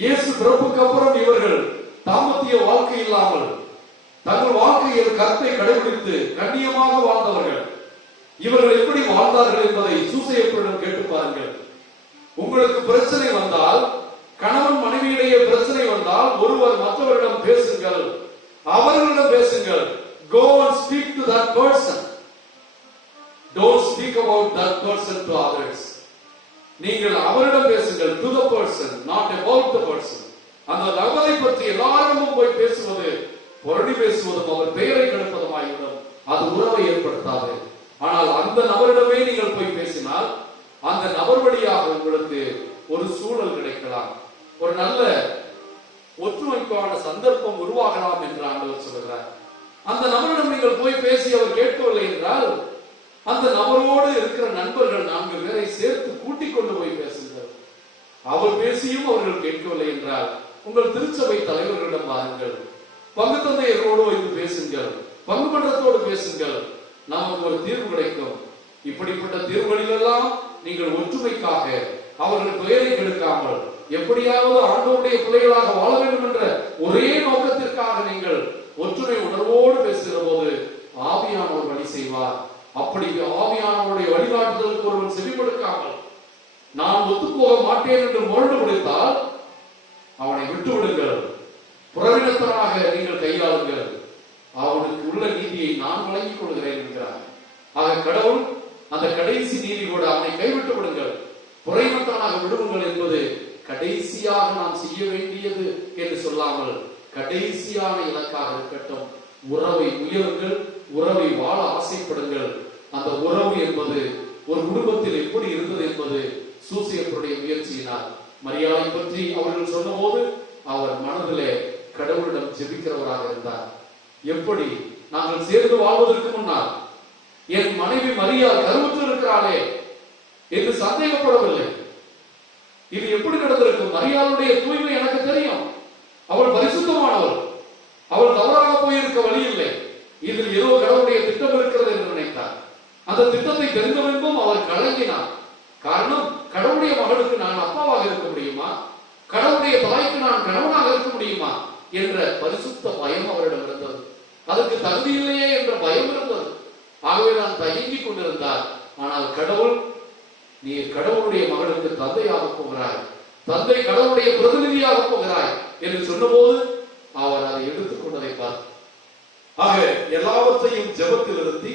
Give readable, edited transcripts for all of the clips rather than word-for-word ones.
இயேசு பிறப்புக்கு அப்புறம் இவர்கள் தாம்பத்திய வாழ்க்கை இல்லாமல் தங்கள் வாழ்க்கையில் கருத்தை கடைபிடித்து கண்ணியமாக வாழ்ந்தவர்கள். இவர்கள் எப்படி வாழ்ந்தார்கள் என்பதை சூசையப்பரிடம் கேட்டு பாருங்கள். உங்களுக்கு பிரச்சனை வந்தால், கணவன் மனைவியிடையே பிரச்சனை வந்தால், ஒருவர் மற்றவரிடம் பேசுங்கள், அவர்களிடம் பேசுங்கள். Go and speak to that person. Don't speak about that person to others. நீங்கள் அவரிடம் பேசுங்கள், to the person, not about the person. அந்த நபரை பற்றி எல்லாரிடமும் போய் பேசுவது புரடி பேசுவதும் அவர் பெயரை கெடுப்பதுமாகிவிடும். அது உறவை ஏற்படுத்தாது. ஆனால் அந்த நபரிடமே நீங்கள் போய் பேசினால் அந்த நபர் வழியாக உங்களுக்கு ஒரு சூழல் கிடைக்கலாம், ஒரு நல்ல ஒற்றுமைக்கான சந்தர்ப்பம் உருவாகலாம் என்று ஆண்டவர் சொல்கிறார். அந்த நபரிடம் நீங்கள் போய் பேசி அவர் கேட்கவில்லை என்றால் அந்த நபரோடு இருக்கிற நண்பர்கள் 4 பேரை சேர்த்து கூட்டிக் கொண்டு போய் பேசுங்கள். அவர் பேசியும் அவர்கள் கேட்கவில்லை என்றால் உங்கள் திருச்சபை தலைவர்களிடம் வாருங்கள், பங்கு தந்தையரோடு வைத்து பேசுங்கள், பங்கு மன்றத்தோடு பேசுங்கள். நமக்கு ஒரு தீர்வு கிடைக்கும். இப்படிப்பட்ட தீர்வுகளிலெல்லாம் நீங்கள் ஒற்றுமைக்காக அவர்கள் பெயரை கெடுக்காமல் எப்படியாவது ஆண்டவருடைய பிள்ளைகளாக வாழ வேண்டும் என்ற ஒரே நோக்கத்திற்காக நீங்கள் ஒற்றுமை உணர்வோடு பேசுகிற போது ஆவியானவர் வழி செய்வார். அப்படி ஆவியானவருடைய வழிகாட்டுதலுக்கு ஒருவன் செவிமடுக்காமல் நான் ஒத்துப்போக மாட்டேன் என்று முரண்டு பிடித்தால் அவனை விட்டு விடுங்கள், புறவினத்தனாக நீங்கள் கையாளுங்கள், அவனுக்கு உள்ள நீதியை நான் வழங்கிக் கொள்கிறேன் என்கிறார். ஆக கடவுள் அந்த கடைசி நீதி கூட அவனை கைவிட்டு விடுங்கள், புறவினத்தனாக விடுவுங்கள் என்பது கடைசியாக நாம் செய்ய வேண்டியது என்று சொல்லாமல் கடைசியான இலக்காக இருக்கட்டும். உறவை முயலுங்கள், உறவை வாழ ஆசைப்படுங்கள். அந்த உறவு என்பது ஒரு குடும்பத்தில் எப்படி இருந்தது என்பது சூசையப்பருடைய முயற்சியினால். மரியாதை பற்றி அவர்கள் சொன்னபோது அவர் மனதிலே கடவுளிடம் ஜெபிக்கிறவராக இருந்தார். எப்படி நாங்கள் சேர்ந்து வாழ்வதற்கு முன்னால் என் மனைவி மரியாள் கருவுற்று இருக்கிறாளே என்று சந்தேகப்படவில்லை. இது எப்படி நடந்திருக்கும்? மரியாளுடைய தூய்மை எனக்கு தெரியும், அவள் பரிசுத்தமானவள், அவள் தவறாக போயிருக்க வழி இல்லை, இதில் ஏதோ கடவுளுடைய திட்டம் இருக்கிறது என்று நினைத்தார். அந்த திட்டத்தை தெரிந்தவனுக்கும் அவர் கலங்கினார். காரணம், கடவுளுடைய மகளுக்கு நான் அப்பாவாக இருக்க முடியுமா, கடவுளுடைய தாய்க்கு நான் கணவனாக இருக்க முடியுமா என்ற பரிசுத்த பயம் அவரிடம் இருந்தது. அதற்கு தகுதி இல்லையே என்ற பயம் இருந்தது. ஆகவே நான் தயங்கிக் கொண்டிருந்தார். ஆனால் கடவுள், நீ கடவுளுடைய மகளுக்கு தந்தையாக போகிறாய், தந்தை கடவுளுடைய பிரதிநிதியாக போகிறாய் என்று சொன்னபோது அவர் அதை எடுத்துக் கொண்டதை பார்த்து, ஆக எல்லாவற்றையும் ஜெபத்தில் நிறுத்தி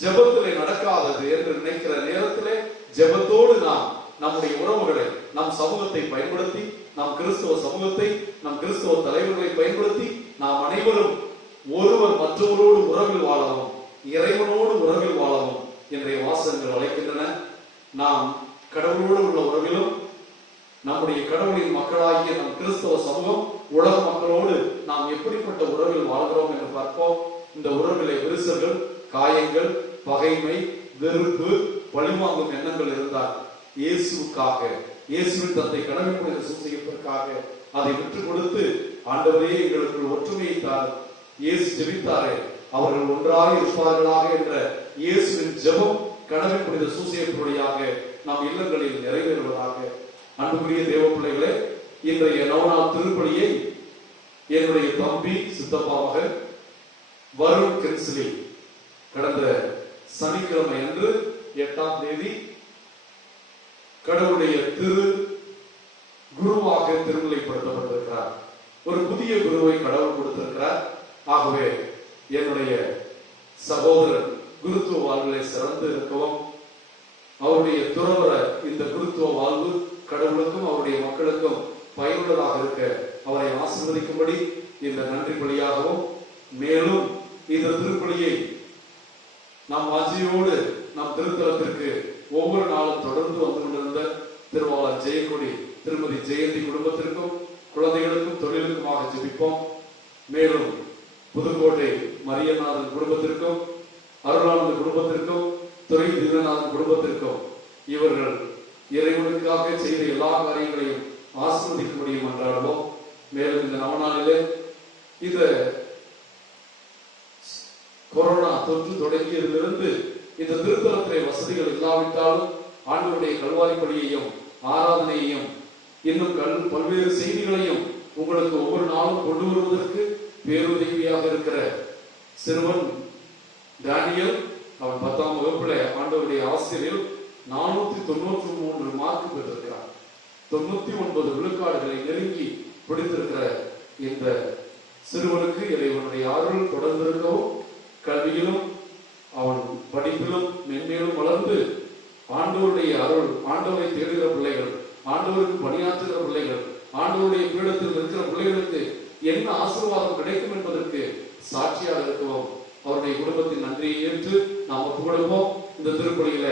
ஜெபத்திலே நடக்காதது என்று நினைக்கிற நேரத்திலே ஜெபத்தோடு நாம் நம்முடைய உறவுகளை, நம் சமூகத்தை பயன்படுத்தி, நம் கிறிஸ்தவ சமூகத்தை, நம் கிறிஸ்தவ தலைவர்களை பயன்படுத்தி நாம் அனைவரும் ஒருவர் மற்றவரோடு உறவில் வாழவும், இறைவனோடு உறவில் வாழவும் இன்றைய வாசகங்கள் அழைக்கின்றன. நாம் கடவுளோடு உள்ள உறவிலும் நம்முடைய கடவுளின் மக்களாகிய நம் கிறிஸ்தவ சமூகம் உலக மக்களோடு நாம் எப்படிப்பட்ட உறவில் வாழ்கிறோம் என்று பார்ப்போம். இந்த உறவிலே விரிசல்கள், காயங்கள், பகைமை, வெறுப்பு, பழிவாங்கும் எண்ணங்கள் இருந்தால் இயேசுவுக்காக, இயேசுவின் தந்தை கடமைப்புடைய சூசையப்பதற்காக அதை விட்டுக் கொடுத்து, ஆண்டவரே எங்களுக்கு ஒற்றுமையை தார், இயேசு ஜெபித்தாரே அவர்கள் ஒன்றாக இருப்பார்களாக என்ற இயேசுவின் ஜெபம் கடமை புனித சூசையப்படியாக நாம் இல்லங்களில் நிறைவேறுவதாக. அன்புக்குரிய தேவ பிள்ளைகளே, இன்றைய நவநாள் திருப்பலியை என்னுடைய தம்பி சித்தப்பா மகன் வருண் கென்சிலி கடந்த சனிக்கிழமை அன்று 8ஆம் தேதி கடவுளுடைய திரு குருவாக திருநிலைப்படுத்தப்பட்டிருக்கிறார். ஒரு புதிய குருவை கடவுள் கொடுத்திருக்கிறார். ஆகவே என்னுடைய சகோதரன் குருத்துவ வாழ்விலே சிறந்து இருக்கவும், அவருடைய துறவர இந்த குருத்துவ வாழ்வு கடவுளுக்கும் அவருடைய மக்களுக்கும் பயனுள்ளதாக இருக்க அவரை ஆசீர்வதிக்கும்படி இந்த நன்றி பலியாகவும், மேலும் இந்த திருப்பலியை நாம் வாஞ்சியோடு நம் திருத்தலத்திற்கு ஒவ்வொரு நாளும் தொடர்ந்து வந்து கொண்டிருந்த திருவாளர் ஜெயக்கொடி திருமதி ஜெயந்தி குடும்பத்திற்கும் குழந்தைகளுக்கும் தொழிலுக்குமாக ஜெபிப்போம். மேலும் புதுக்கோட்டை மரியநாதன் குடும்பத்திற்கும், அருளானந்த குடும்பத்திற்கும், துறை திருநாதன் குடும்பத்திற்கும் இவர்கள் இறைவனுக்காக செய்த எல்லா காரியங்களையும் ஆசீர்வதிக்க முடியும் என்றாலும், மேலும் இந்த நவநாளிலே இந்த கொரோனா தொற்று தொடங்கியதிலிருந்து இந்த திருத்தலத்திலே வசதிகள் இல்லாவிட்டாலும் ஆண்டவருடைய கல்வாரி பலியையும் ஆராதனையையும் இன்னும் பல்வேறு செய்திகளையும் உங்களுக்கு ஒவ்வொரு நாளும் கொண்டு வருவதற்கு பேருதவியாக இருக்கிற சிறுவன் டேனியல். அவன் 10ஆம் வகுப்புல ஆண்டவருடைய ஆசிரியர் 493 மார்க் பெற்றிருக்கிறார். 99 விழுக்காடுகளை நெருங்கி பிடித்திருக்கிற இந்த சிறுவனுக்கு இறைவனுடைய அருள் தொடர்ந்து இருக்கவும், கல்வியிலும் அவன் படிப்பிலும் மென்மேலும் வளர்ந்து ஆண்டவருடைய அருள், ஆண்டவரை தேடுகிற பிள்ளைகள், ஆண்டவருக்கு பணியாற்றுகிற பிள்ளைகள், ஆண்டவருடைய பீடத்தில் இருக்கிற பிள்ளைகளுக்கு என்ன ஆசீர்வாதம் கிடைக்கும் என்பதற்கு சாட்சியாக இருக்கவும் அவருடைய குடும்பத்தின் நன்றியை ஏற்று நாம் ஒப்புக் கொடுப்போம். இந்த திருப்பலியில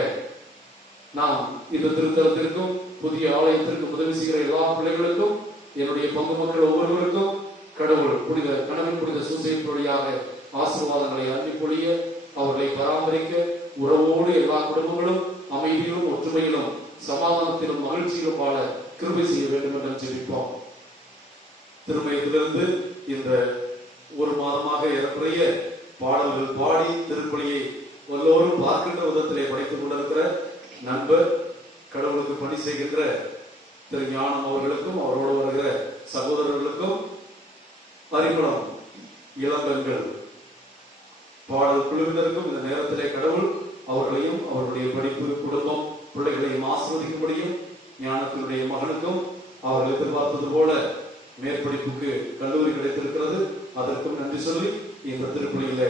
நாம் இந்த திருத்தலத்திற்கும் புதிய ஆலயத்திற்கும் உதவி செய்கிற எல்லா பிள்ளைகளுக்கும், என்னுடைய பங்கு மக்கள் ஒவ்வொருவருக்கும் கடவுள் புனித கணவன் புனித சூசையின் வழியாக ஆசீர்வாதங்களை அள்ளி பொழிய, அவர்களை பராமரிக்க, உறவோடு எல்லா குடும்பங்களும் அமைதியிலும் ஒற்றுமையிலும் சமாதானத்திலும் மகிழ்ச்சியிலும் வாழ கிருபை செய்ய வேண்டும் என்று ஜெபிப்போம். திருமயத்திலிருந்து இந்த ஒரு மாதமாக ஏறக்குறைய பாடல்கள் பாடி திருப்பலியை எல்லோரும் பார்க்கின்ற விதத்திலே படைத்துக் கொண்டிருக்கிற நண்பர், கடவுளுக்கு பணி செய்கின்ற திரு ஞானம் அவர்களுக்கும், அவரோடு வருகிற சகோதரர்களுக்கும், அறிமுகம் இளம்பெண்கள் பாடல் குழுவினருக்கும் இந்த நேரத்திலே கடவுள் அவர்களையும் அவருடைய படிப்பு, குடும்பம், பிள்ளைகளையும் ஆசிர்வதிக்கும்படியும், ஞானத்தினுடைய மகனுக்கும் அவர்கள் எதிர்பார்த்தது போல மேற்படிப்புக்கு கல்லூரி கிடைத்திருக்கிறது, அதற்கும் நன்றி சொல்லி இந்த திருப்பலியில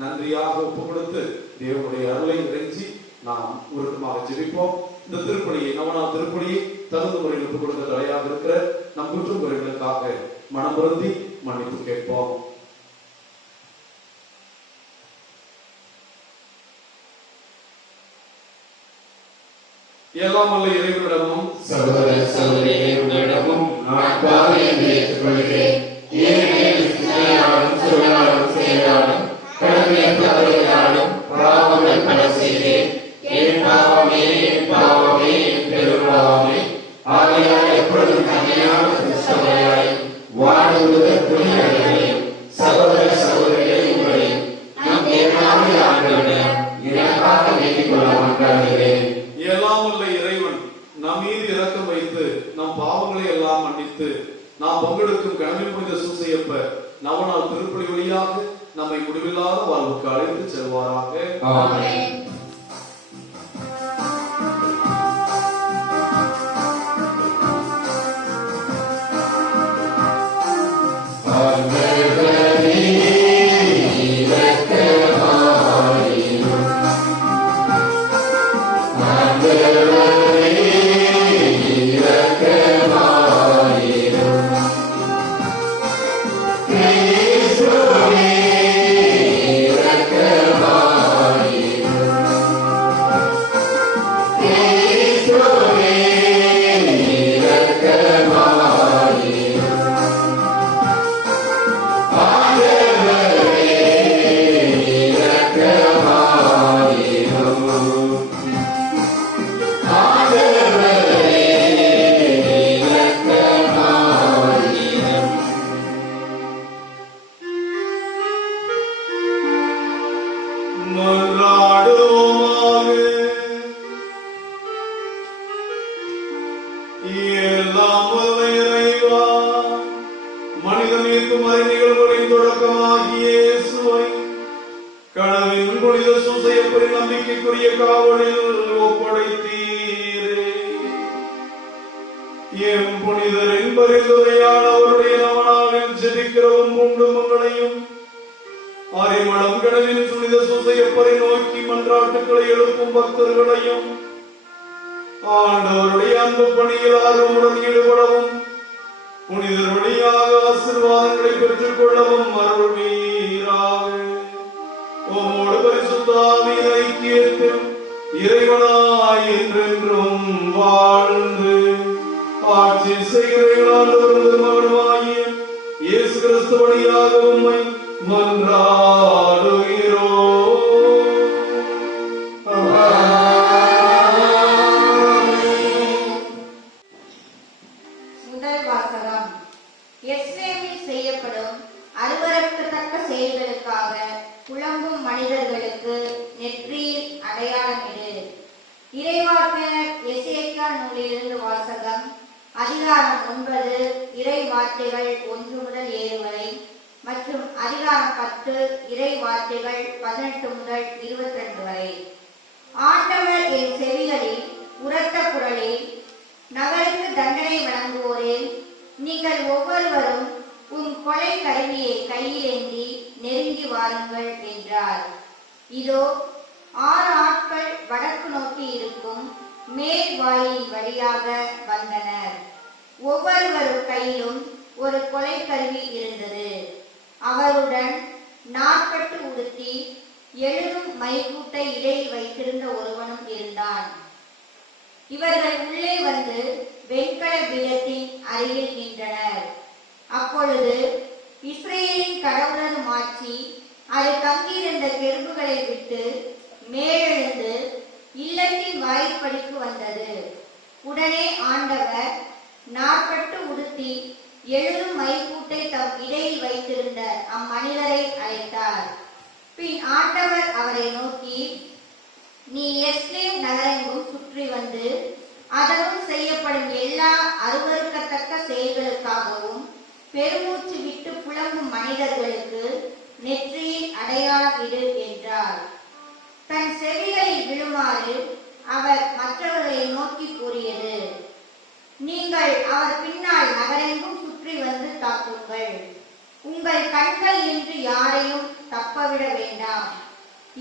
நன்றியாக ஒப்புக் கொடுத்து தேவனுடைய அருளை இறைஞ்சி நாம் உருக்கமாக ஜெபிப்போம். இந்த திருப்பலியை, நவநாள் திருப்பலியை தகுந்த முறையில் ஒப்புக் கொடுக்க தடையாக இருக்கிற நம் குற்றம் குறைகளுக்காக மனம் வருந்தி மன்னிப்பு கேட்போம். எல்லாம் வல்ல இறைவனிடமும் சகோதர சகோதரிகளிடமும் நான் பாவியை ஏற்றுக்கொள்கிறேன். ஏனெனில் சிந்தையாலும் சொல்லாலும் செயலாலும் கடமையை தவறினாலும் பாவங்கள் பல செய்தேன். என் பாவமே, என் பாவமே, என் பெரும்பாவமே. ஆகையால் எப்பொழுதும் தனியான கிறிஸ்தவராய் வாழ்வதற்குரிய சகோதர சகோதரிகளை உங்களையும் நம் தேவனாகிய ஆண்டவரிடம் எனக்காக வேண்டிக் கொள்ள மாட்டாகிறேன். எல்லாம் வல்ல இறைவன் நம் மீது இரக்கம் வைத்து நம் பாவங்களை எல்லாம் மன்னித்து நாம் பங்கெடுக்கும் கடமை புனித சூசையப்பர் நவநாள் திருப்பலி வழியாக நம்மை முடிவில்லாத வாழ்வுக்கு அழைத்து செல்வாராக. ஆமென். நம்பிக்கைக்குரிய காவலில் ஒப்படைத்தீரே. எம் புனிதரின் பரிந்துரையால் அவருடைய நவநாளில் ஜெபிக்கிறவும் குடும்பங்களையும் அறிமளம் கடலின் புனித சூசையப்பரை நோக்கி மன்றாட்டுக்களை எழுப்பும் பக்தர்களையும் ஆண்டவருடைய அன்பு பணியில் ஆர்வமுடன் ஈடுபடவும் புனிதர் வழியாக ஆசீர்வாதங்களை பெற்றுக் கொள்ளவும் அருள்வீராக. உம்மோடு பரிசுத்த ஆவியின் ஐக்கியத்தில் இறைவனாய் என்றென்றும் வாழ்ந்து ஆட்சி செய்கிற ஆண்டவரும் மகனுமாகிய இயேசு கிறிஸ்து வழியாக உம்மை மன்றாடுகிறோம். முதல் வாசகம். எஸ்ரேமில் செய்யப்படும் அருவருக்கத்தக்க செயல்களுக்காக புலம்பும் மனிதர்களுக்கு நெற்றியில் அடையாளமிடு. இறைவாக்கினர் எசேக்கியா நூலிலிருந்து வாசகம். அதிகாரம் 9 இறை வார்த்தைகள் 1 முதல் 7 வரை மற்றும் அதிகாரம் 10 இறை வார்த்தைகள் 18 முதல் 22 வரை. ஆண்டவர் என் செவிகளில் உரத்த குரலில், நகருக்கு தண்டனை வழங்குவோரே, நீங்கள் ஒவ்வொருவரும் உம் கொலை கருவியை கையிலேந்தி நெருங்கி வாருங்கள் என்றார். இதோ 6 ஆட்கள் வடக்கு நோக்கி இருக்கும் மேல் வாயிலின் வழியாக வந்தனர். ஒவ்வொருவரும் கையிலும் ஒரு கொலை கருவி இருந்தது. அவருடன் நாற்பட்டு உடுத்தி எழுதும் மைக்கூட்டை இடையில் வைத்திருந்த ஒருவனும் இருந்தான். இவர்கள் உள்ளே வந்து வெண்கல பீடத்தின் அருகில் நின்றனர். அப்பொழுது இஸ்ரேலின் கடவுளது மாட்சி அது தங்கியிருந்த கெருபுகளை விட்டு மேலெழுந்து இல்லத்தின் வாய்ப்படிக்கு வந்தது. உடனே ஆண்டவர் நாற்பட்டு உடுத்தி எழுதும் மைக்கூட்டை தம் இடையில் வைத்திருந்த அம்மனிதரை அழைத்தார். பின் ஆண்டவர் அவரை நோக்கி, நீ எருசலேம் நகரெங்கும் சுற்றி வந்து அதனுள் செய்யப்படும் எல்லா அருவருக்கத்தக்க செயல்களுக்காகவும் பெருமூச்சு விட்டு புலம்பும் மனிதர்களுக்கு நெற்றியில் அடையாளம் இடு என்றார். தன் செவிகளில் விழுமாறு அவர் மற்றவர்களை நோக்கி கூறியது, நீங்கள் அவர் பின்னால் நகரெங்கும் சுற்றி வந்து தாக்குங்கள். உங்கள் கண்கள் நின்று யாரையும் தப்பவிட வேண்டாம்.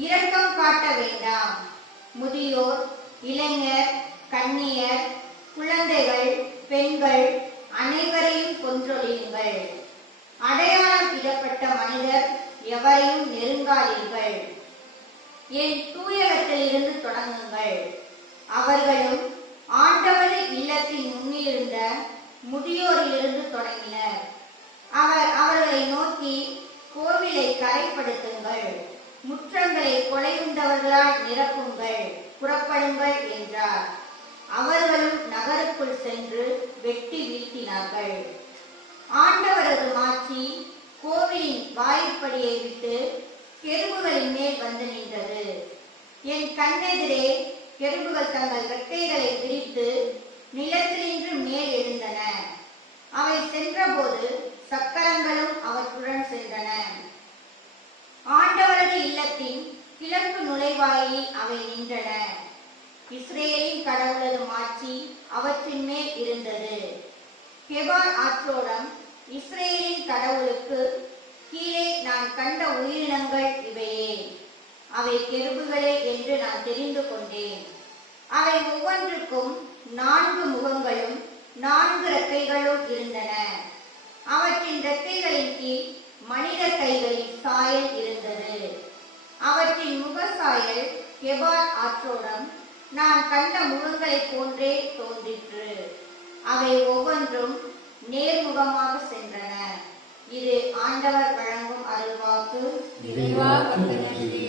இரக்கம் காட்ட வேண்டாம். முதியோர், இளைஞர், கன்னியர், குழந்தைகள், பெண்கள் அனைவரையும் கொன்றொழியுங்கள். அடையாளம் இடப்பட்ட மனிதர் எவரையும் நெருங்காதீர்கள். என் தூயகத்திலிருந்து தொடங்குங்கள். அவர்களும் ஆண்டவரது இல்லத்தின் முன்னிலிருந்த முதியோரிலிருந்து தொடங்கினர். அவர் அவர்களை நோக்கி, கோவிலை கரைப்படுத்துங்கள், முற்றங்களை கொலையுண்டவர்களால் நிரப்புங்கள், புறப்படுங்கள் என்றார். அவர்களும் நகருக்குள் சென்று வெட்டி வீழ்த்தினார்கள். ஆண்டவரது மாட்சி கோவிலின் வாயிற்படியை விட்டு கெருபுகளின் மேல் வந்து நின்றது. என் கண்ணெதிரே கெருபுகள் தங்கள் ரெக்கைகளை விரித்து நிலத்தினின்று மேல் எழுந்தன. அவை சென்றபோது சக்கரங்களும் அவற்றுடன் சென்றன. ஆண்டவரது இல்லத்தின் கிழக்கு நுழைவாயில் அவை நின்றன. இஸ்ரேலின் கடவுளது மாட்சி அவற்றின் மேல் இருந்தது. கெபார் ஆற்றோரம் இஸ்ரேலின் கடவுளுக்கு கீழே நான் கண்ட உயிரினங்கள் இவையே. அவை கெருபுகளே என்று நான் தெரிந்து கொண்டேன். அவை ஒவ்வொன்றுக்கும் 4 முகங்களும் 4 ரெக்கைகளும் இருந்தன. அவற்றின் ரெக்கைகளின் கீழ் மனித கைகளின் சாயல் இருந்தது. அவற்றின் முக சாயல் கெபார் ஆற்றோரம் நான் கண்ட முகங்களைப் போன்றே தோன்றிற்று. அவை ஒவ்வொன்றும் நேர்முகமாக சென்றன. இது ஆண்டவர் வழங்கும் அருள்வாக்கு. இறைவா உமக்கு நன்றி.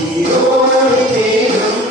நீரோடை தேடும்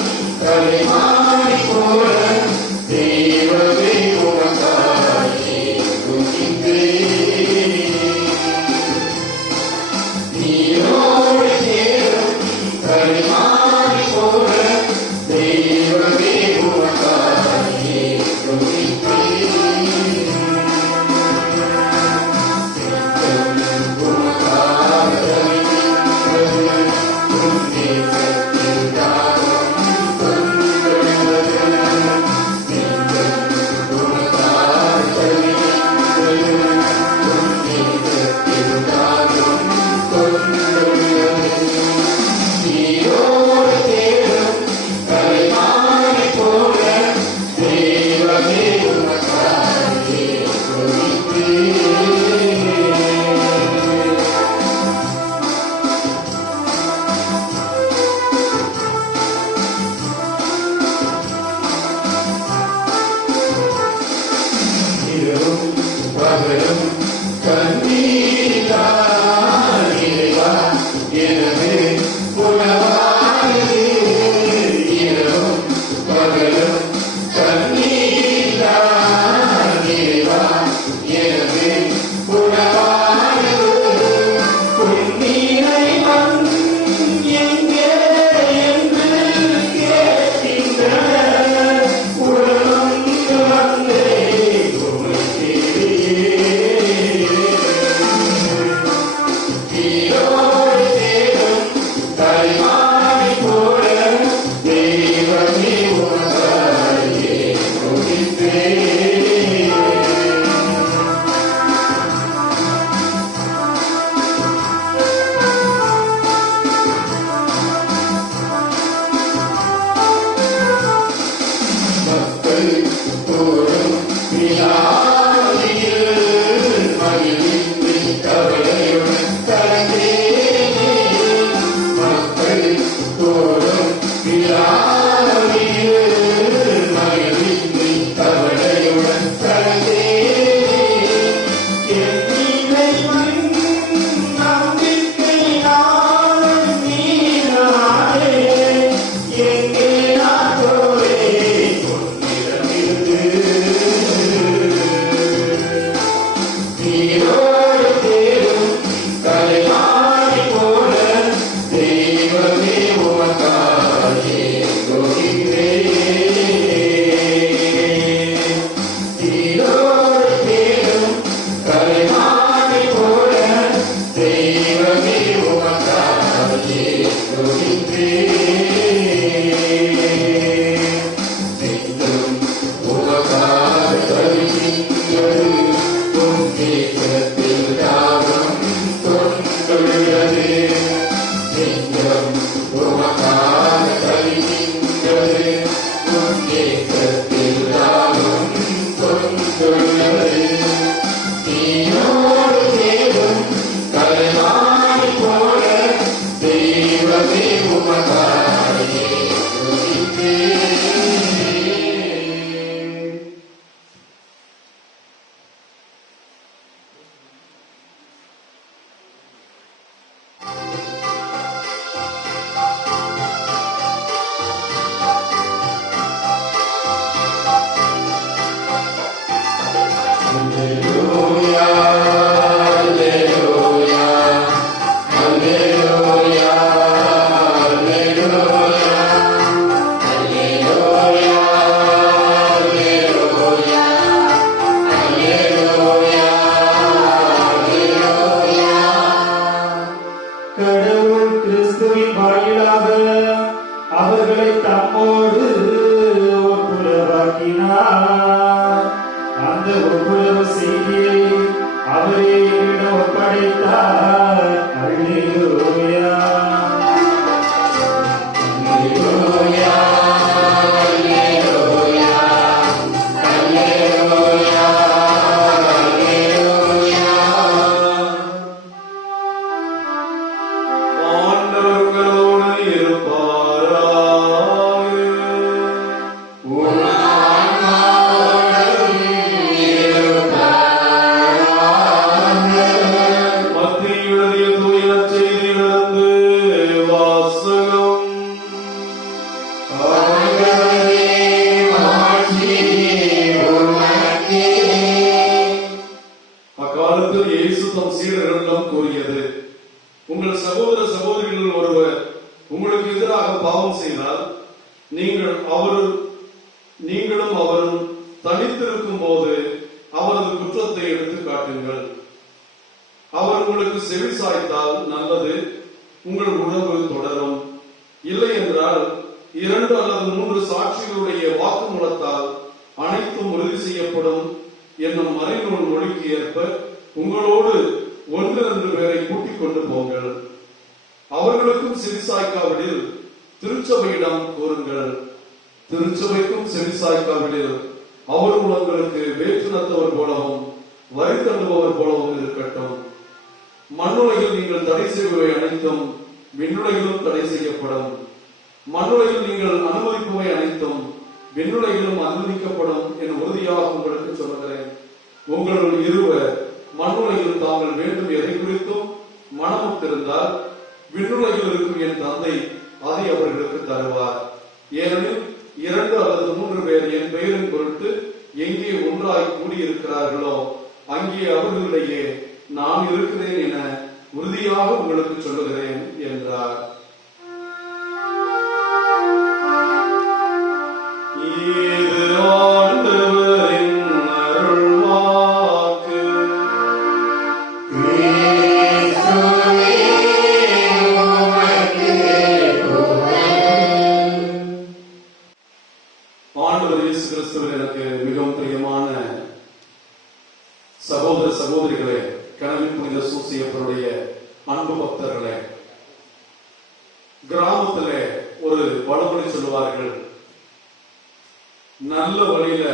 நல்ல வழியில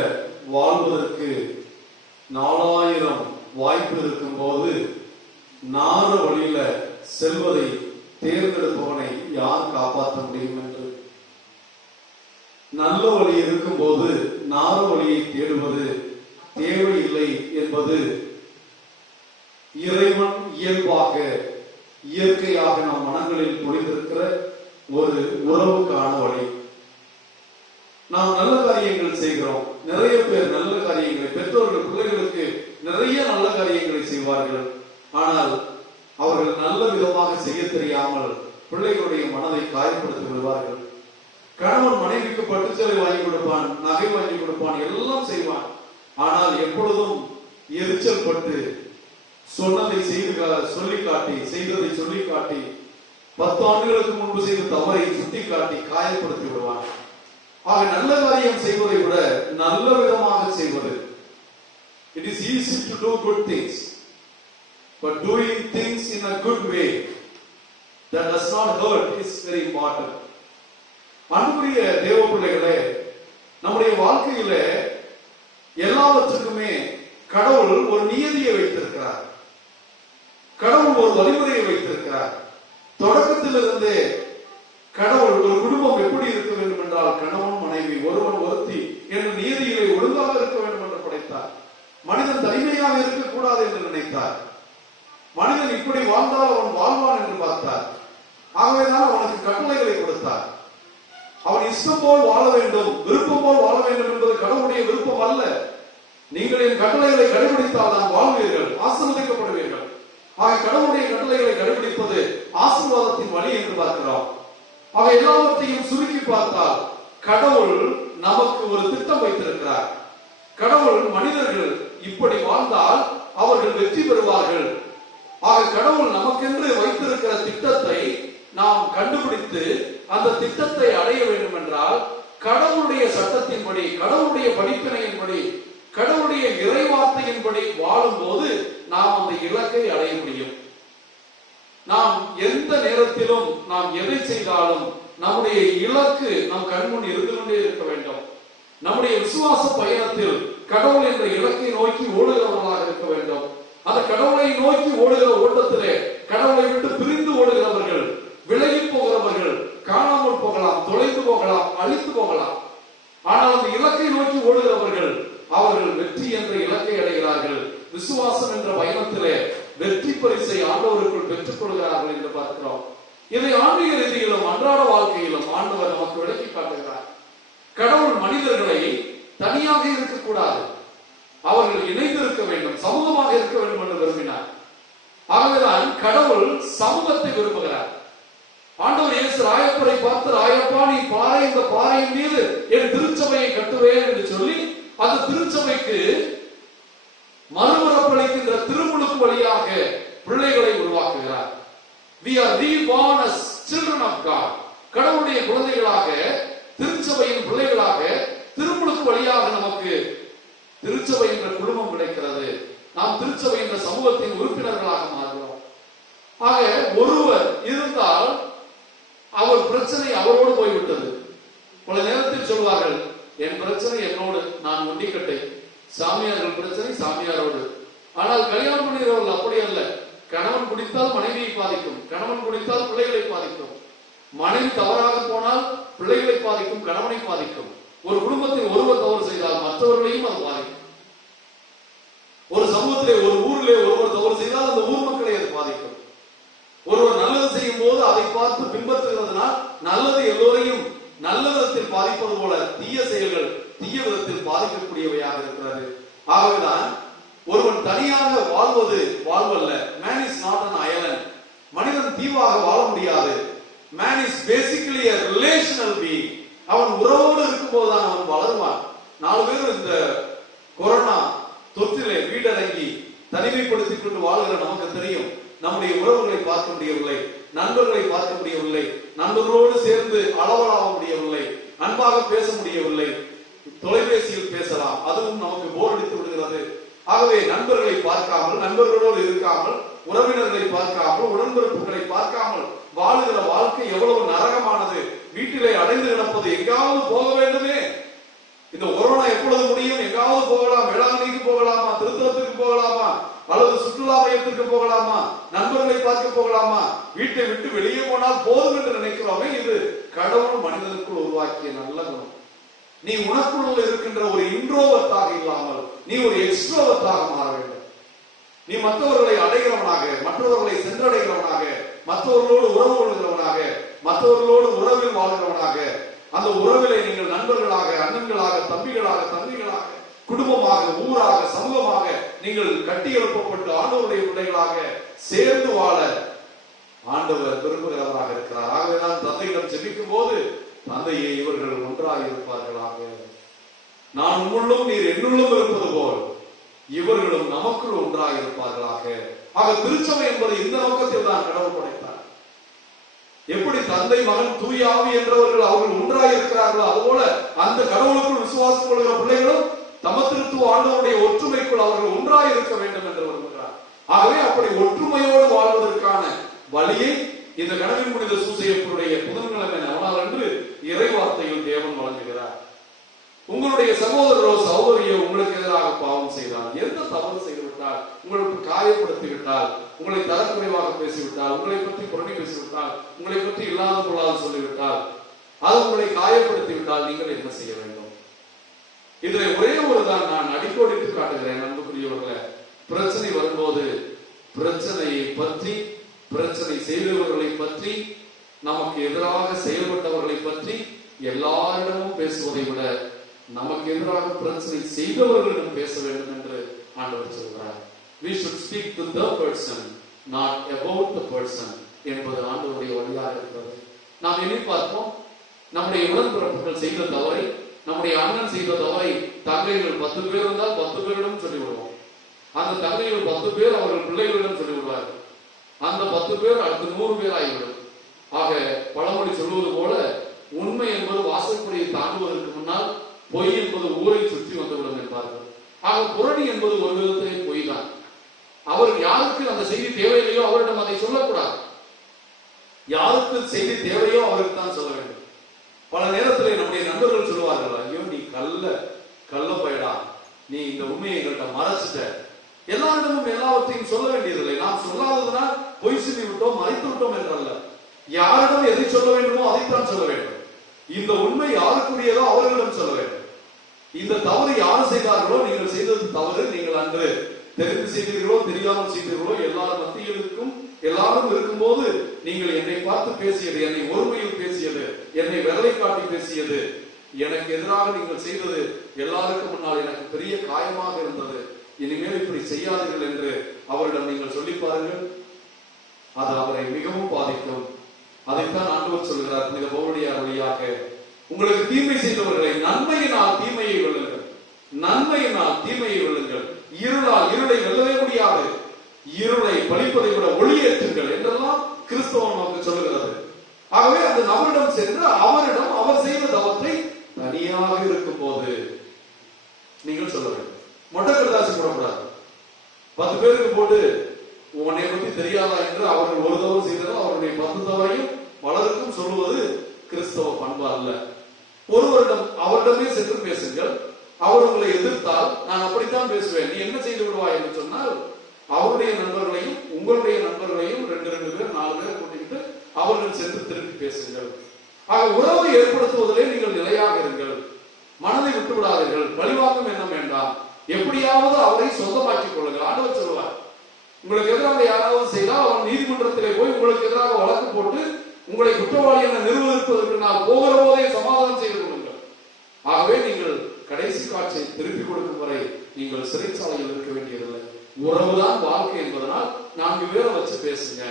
வாழ்வதற்கு 4000 வாய்ப்பு இருக்கும் போது நார வழியில செல்வதை தேர்ந்தெடுப்பவனை யார் காப்பாற்ற முடியும் என்று. நல்ல வழி இருக்கும் போது நார வழியை தேடுவது தேவையில்லை என்பது இறைவன் இயல்பாக இயற்கையாக நம் மனங்களில் பொழிந்திருக்கிற ஒரு உறவுக்கான வழி. நாம் நல்ல காரியங்கள் செய்கிறோம். நிறைய பேர் நல்ல காரியங்களை, பெற்றோர்கள் பிள்ளைகளுக்கு நிறைய நல்ல காரியங்களை செய்வார்கள். ஆனால் அவர்கள் நல்ல விதமாக செய்ய தெரியாமல் பிள்ளைகளுடைய மனதை காயப்படுத்தி விடுவார்கள். கணவன் மனைவிக்கு பட்டுச்சேலை வாங்கி கொடுப்பான், நகை வாங்கி கொடுப்பான், எல்லாம் செய்வான். ஆனால் எப்பொழுதும் எரிச்சல் பட்டு சொன்னதை சொல்லி காட்டி, செய்ததை சொல்லி காட்டி, 10 ஆண்டுகளுக்கு முன்பு செய்த தவறை சுட்டி காட்டி காயப்படுத்தி விடுவான். ஆக நல்ல காரியம் செய்வதை விட நல்ல விதமாக செய்வது. It is easy to do good things, but doing things in a good way that does not hurt is very important. அன்புடைய தேவ பிள்ளைகளே, நம்முடைய வாழ்க்கையில எல்லாவற்றுக்குமே கடவுள் ஒரு நியதியை வைத்திருக்கிறார். கடவுள் ஒரு வழிமுறையை வைத்திருக்கிறார். தொடக்கத்திலிருந்தே கடவுள் ஒரு குடும்பம் எப்படி இருக்க வேண்டும் என்றால் கணவன் மனைவி ஒருவன் ஒருத்தி என்ற நியதிகளை ஒழுங்காக இருக்க வேண்டும் என்று படைத்தார். மனிதன் தனிமையாக இருக்கக்கூடாது என்று நினைத்தார். மனிதன் இப்படி வாழ்ந்தால் அவன் வாழ்வான் என்று பார்த்தார். ஆகவேதான் அவனுக்கு கட்டளைகளை கொடுத்தார். அவன் இஷ்டம் போல் வாழ வேண்டும், விருப்பம் போல் வாழ வேண்டும் என்பது கடவுளுடைய விருப்பம் அல்ல. நீங்கள் என் கட்டளைகளை கடைபிடித்தால் தான் வாழ்வீர்கள், ஆசீர்வதிக்கப்படுவீர்கள். ஆக கடவுளுடைய கட்டளைகளை கடைபிடிப்பது ஆசீர்வாதத்தின் வழி என்று பார்க்கிறோம். ஆக எல்லாவற்றையும் சுருக்கி பார்த்தால் கடவுள் நமக்கு ஒரு திட்டம் வைத்திருக்கிறார். கடவுள் மனிதர்கள் இப்படி வாழ்ந்தால் அவர்கள் வெற்றி பெறுவார்கள். ஆக கடவுள் நமக்கென்று வைத்திருக்கிற திட்டத்தை நாம் கண்டுபிடித்து அந்த திட்டத்தை அடைய வேண்டும் என்றால் கடவுளுடைய சட்டத்தின்படி, கடவுளுடைய படிப்பினையின்படி, கடவுளுடைய இறைவார்த்தையின்படி வாழும்போது நாம் அந்த இலக்கை அடைய முடியும். நாம் எந்த நேரத்திலும் நாம் எதை செய்தாலும் நம்முடைய இலக்கு நம் கண்முன் இருந்து கொண்டே இருக்க வேண்டும். நம்முடைய விசுவாச பயணத்தில் கடவுள் என்ற இலக்கை நோக்கி ஓடுகிறவர்களாக இருக்க வேண்டும். அந்த கடவுளை நோக்கி ஓடுகிற ஓட்டத்திலே கடவுளை விட்டு பிரிந்து ஓடுகிறவர்கள், விலகி போகிறவர்கள் காணாமல் போகலாம், தொலைந்து போகலாம், அழித்து போகலாம். ஆனால் அந்த இலக்கை நோக்கி ஓடுகிறவர்கள் அவர்கள் வெற்றி என்ற இலக்கை அடைகிறார்கள். விசுவாசம் என்ற பயணத்திலே வெற்றி பரிசை ஆண்டவருக்குள் பெற்றுக் கொள்கிறார்கள் என்று பார்க்கிறோம். இதை ஆன்மீக ரீதியிலும் அன்றாட வாழ்க்கையிலும் ஆண்டவர் நமக்கு விளக்கி காட்டுகிறார். கடவுள் மனிதர்களை தனியாக இருக்கக்கூடாது, அவர்கள் இணைந்து இருக்க வேண்டும், சமூகமாக இருக்க வேண்டும் என்று விரும்பினார். ஆகவேதான் கடவுள் சமூகத்தை விரும்புகிறார். ஆண்டவர் இயேசு ராயப்பரை பார்த்து, ராயப்பா நீ பாறை, இந்த பாறையின் மீது என் திருச்சபையை கட்டுவேன் என்று சொல்லி அந்த திருச்சபைக்கு மறுமரப்பளிக்கின்ற திருமுழுக்கு வழியாக பிள்ளைகளை உருவாக்குகிறார். We are reborn as children of God. கடவுளுடைய குழந்தைகளாக, திருச்சபையின் பிள்ளைகளாக திருமுழுக்கு வழியாக நமக்கு திருச்சபை என்ற குடும்பம் கிடைக்கிறது. நாம் திருச்சபை என்ற சமூகத்தின் உறுப்பினர்களாக மாறுகிறோம். ஆக ஒருவர் இருந்தால் அவர் பிரச்சனை அவரோடு போய்விட்டது. பல நேரத்தில் சொல்வார்கள், என் பிரச்சனை என்னோடு, நான் ஒண்டிக்கட்டை. சாமியார்கள் பிரச்சனை சாமியாரோடு. ஆனால் கல்யாணம் பண்ணுகிறவர்கள் அப்படி அல்ல. கணவன் குடித்தால் மனைவியை பாதிக்கும், கணவன் குடித்தால் பிள்ளைகளை பாதிக்கும், மனைவி தவறாக போனால் பிள்ளைகளை பாதிக்கும், கணவனை பாதிக்கும். ஒரு குடும்பத்தில் ஒருவர் தவறு செய்தால் மற்றவர்களையும் அது பாதிக்கும். ஒரு சமூகத்திலே, ஒரு ஊரிலே ஒருவர் தவறு செய்தால் அந்த ஊர் மக்களை அது பாதிக்கும். ஒருவர் நல்லது செய்யும் போது அதை பார்த்து பின்பற்றுகிறதுனால் நல்லது எல்லோரையும் நல்ல விதத்தில் பாதிப்பது போல தீய செயல்கள் தீய விதத்தில் பாதிக்கக்கூடியவையாக இருக்கிறது. ஆகவேதான் ஒருவன் தனியாக வாழ்வது வாழ்வல்ல. Man is not an island. மனிதன் தீவாக வாழ முடியாது. Man is basically a relational being. அவன் உறவோடு இருக்கும் போதுதான் அவன் வளருவான். 4 பேர் இந்த கொரோனா தொற்றிலே வீடடங்கி தனிமைப்படுத்திக் கொண்டு வாழ்கிற நமக்கு தெரியும், நம்முடைய உறவுகளை பார்க்க முடியவில்லை, நண்பர்களை பார்க்க முடியவில்லை, நண்பர்களோடு சேர்ந்து அளவலாக முடியவில்லை, அன்பாக பேச முடியவில்லை. தொலைபேசியில் பேசலாம், அதுவும் நமக்கு போர் அடித்து விடுகிறது. ஆகவே நண்பர்களை பார்க்காமல், நண்பர்களோடு இருக்காமல், உறவினர்களை பார்க்காமல், உடன்பிறப்புகளை பார்க்காமல் வாழுகிற வாழ்க்கை எவ்வளவு நரகமானது. வீட்டிலே அடைந்து கிடப்பது, எங்காவது போக வேண்டுமே, இந்த கொரோனா எப்பொழுது முடியும், எங்காவது போகலாம், வேளாங்கண்ணிக்கு போகலாமா, திருத்த ஆலயத்திற்கு போகலாமா, நண்பர்களை பார்க்க போகலாமா, வீட்டை விட்டு வெளியே போனால் போதும் என்று நினைக்கிறோமே, இது கடவுள் மனிதனுக்குள் உருவாக்கிய நல்ல குணம். நீ உனக்குள்ள இருக்கின்ற ஒரு இன்ட்ரோவர்ட்டாக இல்லாமல் நீ ஒரு எக்ஸ்ட்ரோவர்ட்டாக மாற வேண்டும். நீ மற்றவர்களை அடைகிறவனாக, மற்றவர்களை சென்றடைகிறவனாக, மற்றவர்களோடு உறவு கொள்கிறவனாக, மற்றவர்களோடு உறவில் வாழ்கிறவனாக, அந்த உறவிலே நீங்கள் நண்பர்களாக, அண்ணன்களாக, தம்பிகளாக, தம்பிகளாக, குடும்பமாக, ஊராக, சமூகமாக நீங்கள் கட்டி எழுப்பப்பட்டு ஆண்டவருடைய பிள்ளைகளாக சேர்ந்து வாழ ஆண்டவர் விரும்புகிறவராக இருக்கிறார். ஆகவேதான் தந்தையிடம் ஜெபிக்கும் போது, தந்தையே இவர்கள் ஒன்றாக இருப்பார்களாக, நான் உங்களும் நீர் என்னுள்ளும் இருப்பது போல் இவர்களும் நமக்குள் ஒன்றாக இருப்பார்களாக. ஆக திருச்சபை என்பது இந்த நோக்கத்தில் தான் கடவுள் படைத்தார். எப்படி தந்தை மகன் தூய ஆவி என்றவர்கள் அவர்கள் ஒன்றாக இருக்கிறார்களோ, அதுபோல அந்த கடவுளுக்குள் விசுவாசம் கொள்கிற பிள்ளைகளும் தமத்திருத்துவ ஆண்டவருடைய ஒற்றுமைக்குள் அவர்கள் ஒன்றாக இருக்க வேண்டும் என்று விரும்புகிறார். ஆகவே அப்படி ஒற்றுமையோடு வாழ்வதற்கான வழியை இந்த கனவின் புனித சூசையப்பருடைய புதன்கிழமை நவநாள் என்று இறைவார்த்தையில் தேவன் வழங்குகிறார். உங்களுடைய சகோதரரோ சகோதரியோ உங்களுக்கு எதிராக பாவம் செய்தால், எந்த தவறு செய்துவிட்டால், உங்களுக்கு காயப்படுத்தி விட்டால், உங்களை தரக்குறைவாக பேசிவிட்டால், உங்களை பற்றி புரணி பேசிவிட்டால், உங்களை பற்றி இல்லாத பொருளாக சொல்லிவிட்டால், அது உங்களை காயப்படுத்தி விட்டால் நீங்கள் என்ன செய்ய வேண்டும்? இதுல ஒரே ஒரு தான் நான் அடிக்கோடிட்டு காட்டுகிறேன். அன்புக்குரியவர்களே, பிரச்சனை வரும்போது பிரச்சனையை பற்றி, பிரச்சனை செய்தவர்களை பற்றி, நமக்கு எதிராக செயல்பட்டவர்களை பற்றி எல்லாரிடமும் பேசுவதை விட நமக்கு எதிராக பிரச்சனை செய்தவர்களிடம் பேச வேண்டும் என்று ஆண்டவர் சொல்கிறார். We should speak to the person, not about the person என்பது ஆண்டவருடைய வழியாக இருக்கிறது. நாம் எண்ணி பார்ப்போம், நம்முடைய உடன்பிறப்புகள் செய்த தவறை, நம்முடைய அண்ணன் செய்த தவறை தங்கைகள் 10 பேர் இருந்தால் 10 பேரிடம் சொல்லிவிடுவோம். அந்த தங்கைகள் 10 பேர் அவர்கள் பிள்ளைகளிடம் சொல்லிவிடுவார்கள். அந்த 10 பேர் அடுத்து 100 பேர் ஆகிவிடும். ஆக பழமொழி சொல்வது போல, உண்மை என்பது வாசற்படியை தாண்டுவதற்கு முன்னால் பொய் என்பது ஊரை சுற்றி வந்துவிடும் என்பார்கள். ஆக புரணி என்பது ஒரு விதத்திலே பொய் தான். அவர் யாருக்கு அந்த செய்தி தேவையில்லையோ அவரிடம் அதை சொல்லக்கூடாது. யாருக்கு செய்தி தேவையோ அவருக்கு தான் சொல்ல வேண்டும். பல நேரத்தில் நம்முடைய நண்பர்கள் சொல்லுவார்கள், ஐயோ நீ கள்ள பயடா, நீ இந்த உண்மையை எங்கள்கிட்ட மறைச்சிட்ட. எல்லாரிடமும் எல்லாவற்றையும் சொல்ல வேண்டியதில்லை. நாம் சொல்லாததுனால் பொய் சொல்லி விட்டோம், மறைத்து விட்டோம் என்றல்ல. யாரிடம் எதை சொல்ல வேண்டுமோ அதைத்தான் சொல்ல வேண்டும். இந்த உண்மை யாருக்குரியதோ அவர்களிடம் சொல்ல வேண்டும். இந்த தவறு யார் செய்தார்களோ, நீங்கள் செய்தது தவறு, நீங்கள் அன்று தெரிந்து செய்தீர்களோ தெரியாமல் செய்தீர்களோ, எல்லாரும் மத்தியிலும் எல்லாரும் இருக்கும்போது நீங்கள் என்னை பார்த்து பேசியது, என்னை ஒருமையில் பேசியது, என்னை விரலை காட்டி பேசியது, எனக்கு எதிராக நீங்கள் செய்தது எல்லாருக்கும் முன்னால் எனக்கு பெரிய காயமாக இருந்தது. இனிமேல் இப்படி செய்யாதீர்கள் என்று அவரிடம் நீங்கள் சொல்லி பாருங்கள். அது அவரை மிகவும் பாதிக்கும். அதைத்தான் ஆண்டவர் சொல்கிறார் புனித பவுலடியார் வழியாக, உங்களுக்கு தீமை செய்தவர்களை நன்மையினால் தீமையை வெல்லுங்கள், நன்மையினால் தீமையை வெல்லுங்கள், இருளால் இருளை வெல்லவே முடியாது, இருளை பழிப்பதை விட ஒளியேற்றுங்கள் என்றெல்லாம் கிறிஸ்தவம் நமக்கு சொல்லுகிறது. ஆகவே அந்த நபரிடம் சென்று அவரிடம் அவர் செய்த தவற்றை தனியாக இருக்கும் போது நீங்கள் சொல்ல வேண்டும். மொட்டை கடுதாசி போடக்கூடாது. 10 பேருக்கு போட்டு உன்னை பற்றி தெரியாதா என்று அவர்கள் ஒரு தவறு செய்தாலும் அவருடைய 10 தவறையும் பலருக்கும் சொல்லுவது கிறிஸ்தவ பண்பு அல்ல. ஒருவரிடம் அவரிடமே சென்று பேசுங்கள். அவர் உங்களை எதிர்த்தால் நான் அப்படித்தான் பேசுவேன், நீ என்ன செய்து விடுவாய் என்று சொன்னால், அவருடைய நண்பர்களையும் உங்களுடைய நண்பர்களையும் 2 பேர் 4 பேர் கூட்டிக்கிட்டு அவர்கள் சென்று திருப்பி பேசுங்கள். ஆக உறவை ஏற்படுத்துவதிலே நீங்கள் நிலையாக இருங்கள், மனதை விட்டு விடாதீர்கள், பழிவாங்கும் எண்ணம் வேண்டாம், எப்படியாவது அவரை சொந்தமாக்கிக் கொள்ளுங்கள். ஆண்டவர் சொல்லுவார், உங்களுக்கு எதிராக யாராவது செய்தால் அவன் நீதிமன்றத்திலே போய் உங்களுக்கு எதிராக வழக்கு போட்டு உங்களை குற்றவாளி என நிர்வகிப்பதற்கு நான் போகிற போதே சமாதானம் செய்து கொள்ளுங்கள். ஆகவே நீங்கள் கடைசி காட்சியை திருப்பி கொடுக்கும் வரை நீங்கள் சிறைச்சாலையில் இருக்க வேண்டியதில்லை. உறவுதான் வாழ்க்கை என்பதனால் 4 பேரை வச்சு பேசுங்க.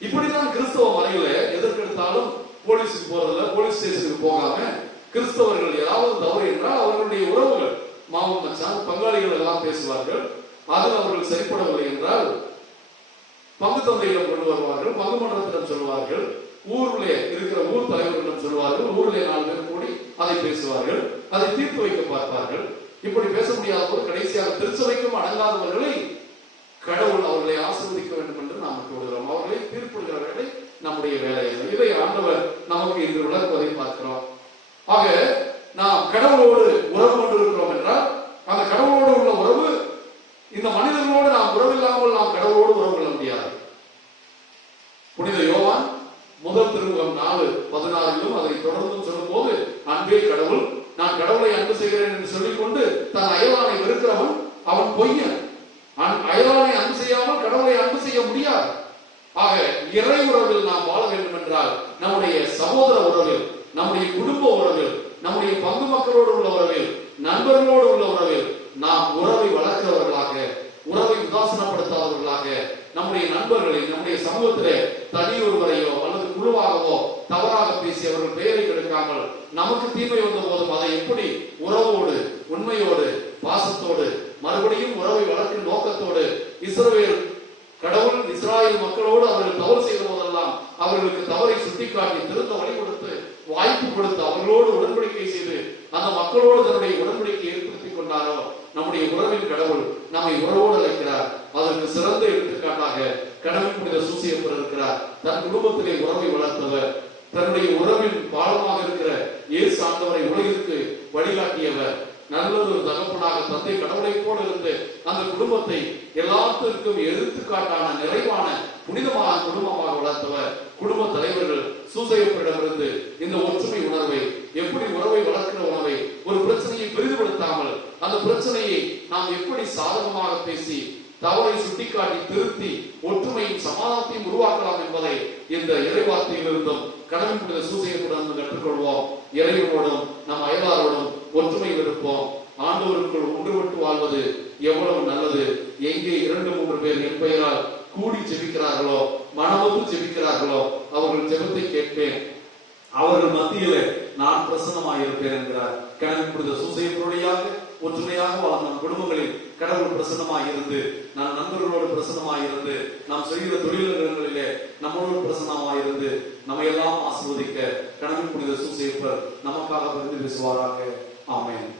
இப்படிதான் கிறிஸ்தவ மறையில எதற்கெடுத்தாலும் போலீஸுக்கு போறதில்ல, போலீஸ் ஸ்டேஷனுக்கு போகாம கிறிஸ்தவர்கள் ஏதாவது தவறு என்றால் அவர்களுடைய உறவுகள், மாமன் மச்சான், பங்காளிகள் எல்லாம் பேசுவார்கள். அதில் அவர்கள் சரிப்படவில்லை என்றால் பங்கு தந்தையிடம் கொண்டு வருவார்கள், பங்கு மன்றத்திடம் சொல்வார்கள், ஊரிலே இருக்கிற ஊர் தலைவர்களிடம் சொல்வார்கள், ஊரிலே 4 பேர் கூடி அதை பேசுவார்கள், அதை தீர்த்து வைக்க பார்ப்பார்கள். இப்படி பேச முடியாத போது கடைசியாக திருச்சபைக்கும் அடங்காதவர்களை கடவுள் அவர்களை ஆசீர்வதிக்க வேண்டும் என்று நாம் கூறுகிறோம். அவர்களை தீர்ப்பிடுகிற வேலை நம்முடைய வேலை. இதை ஆண்டவர் நமக்கு இன்று விளக்குவதை பார்க்கிறோம். ஆக நாம் கடவுளோடு உறவு கொண்டிருக்கிறோம் என்றால் அந்த கடவுளோடு உள்ள உறவு, இந்த மனிதர்களோடு நாம் உறவில்லாமல் நாம் கடவுளோடு பொய்யன். அயலானை அன்பு செய்யாமல் கடவுளை அன்பு செய்ய முடியாது. ஆக இறை உறவில் நாம் வாழ வேண்டும் என்றால் நம்முடைய சகோதர உறவில், நம்முடைய குடும்ப உறவில், நம்முடைய பங்கு மக்களோடு உள்ள உறவில், நண்பர்களோடு உள்ள உறவில் நாம் உறவை வளர்க்கிறவர்களாக, உறவை உதாசனப்படுத்தாதவர்களாக, நம்முடைய நண்பர்களை நம்முடைய சமூகத்திலே தனி ஒருவரையோ அல்லது குழுவாகவோ தவறாக பேசி அவர்கள் பெயரை கெடுக்காமல் நமக்கு தீமை வந்த போதும் அதை எப்படி உறவோடு, உண்மையோடு, பாசத்தோடு, மறுபடியும் உறவை வளர்க்கும் நோக்கத்தோடு இஸ்ரவேல் கடவுள் இஸ்ராயல் மக்களோடு அவர்கள் தவறு செய்த போதெல்லாம் அவர்களுக்கு தவறை சுட்டிக்காட்டி திருத்த வழி கொடுத்து வாய்ப்பு கொடுத்து அவர்களோடு உடன்படிக்கை செய்து அந்த மக்களோடு தன்னுடைய உடன்படிக்கை ஏற்படுத்திக் கொண்டாரோ நம்முடைய உறவின் கடவுள் நம்மை உறவோடு அழைக்கிறார். அதற்கு சிறந்த எடுத்துக்காட்டாக கடவுள் புனித சூசையப்பர் இருக்கிறார். தன் குடும்பத்திலே உறவை வளர்த்தவர், தன்னுடைய உறவின் பாலமாக இருக்கிற இயேசு ஆண்டவரை உலகிற்கு வழிகாட்டியவர், நல்லதொரு தகப்பனாக தந்தை கடவுளை போல இருந்து அந்த குடும்பத்தை எல்லாத்திற்கும் எடுத்துக்காட்டான நிறைவான புனிதமான குடும்பமாக வளர்த்தவர். குடும்ப தலைவர்கள் சூசையப்பரிடமிருந்து இந்த ஒற்றுமை உணர்வை, எப்படி உறவை வளர்க்கிற உணர்வை, ஒரு பிரச்சனையை பெரிதுபடுத்தாமல் அந்த பிரச்சனையை நாம் எப்படி சாதகமாக பேசி தவறை சுட்டிக்காட்டி திருத்தி ஒற்றுமையும் சமாதானத்தையும் உருவாக்கலாம் என்பதை இந்த இறைவார்த்தையிலிருந்தும் கடவுள் புனித சூசையப்பரிடம் கற்றுக்கொள்வோம். இறைவனோடும் நம் அயலாரோடும் ஒற்றுமையில் இருப்போம். ஆண்டவருக்குள் ஒன்றுபட்டு வாழ்வது எவ்வளவு நல்லது. எங்கே 2-3 பேர் என் பெயரால் கூடி ஜெபிக்கிறார்களோ, மனமொத்து ஜெபிக்கிறார்களோ அவர்கள் ஜெபத்தை கேட்பேன், அவர்கள் மத்தியிலே நான் பிரசன்னமாக இருப்பேன் என்கிறார். கடவுள் புனித சூசையப்பருடையாக ஒற்றுமையாக வாழ்ந்த நம் குடும்பங்களில் கடவுள் பிரசன்னமாக இருந்து, நம் நண்பர்களோடு பிரசன்னமாக இருந்து, நாம் செய்கிற தொழில்களிலே நம்மளோடு பிரசன்னமாக இருந்து நம்ம எல்லாம் ஆசீர்வதிக்க கடவுள் புனித சூசையப்பர் நமக்காக பரிந்து பேசுவாராக. ஆமென்.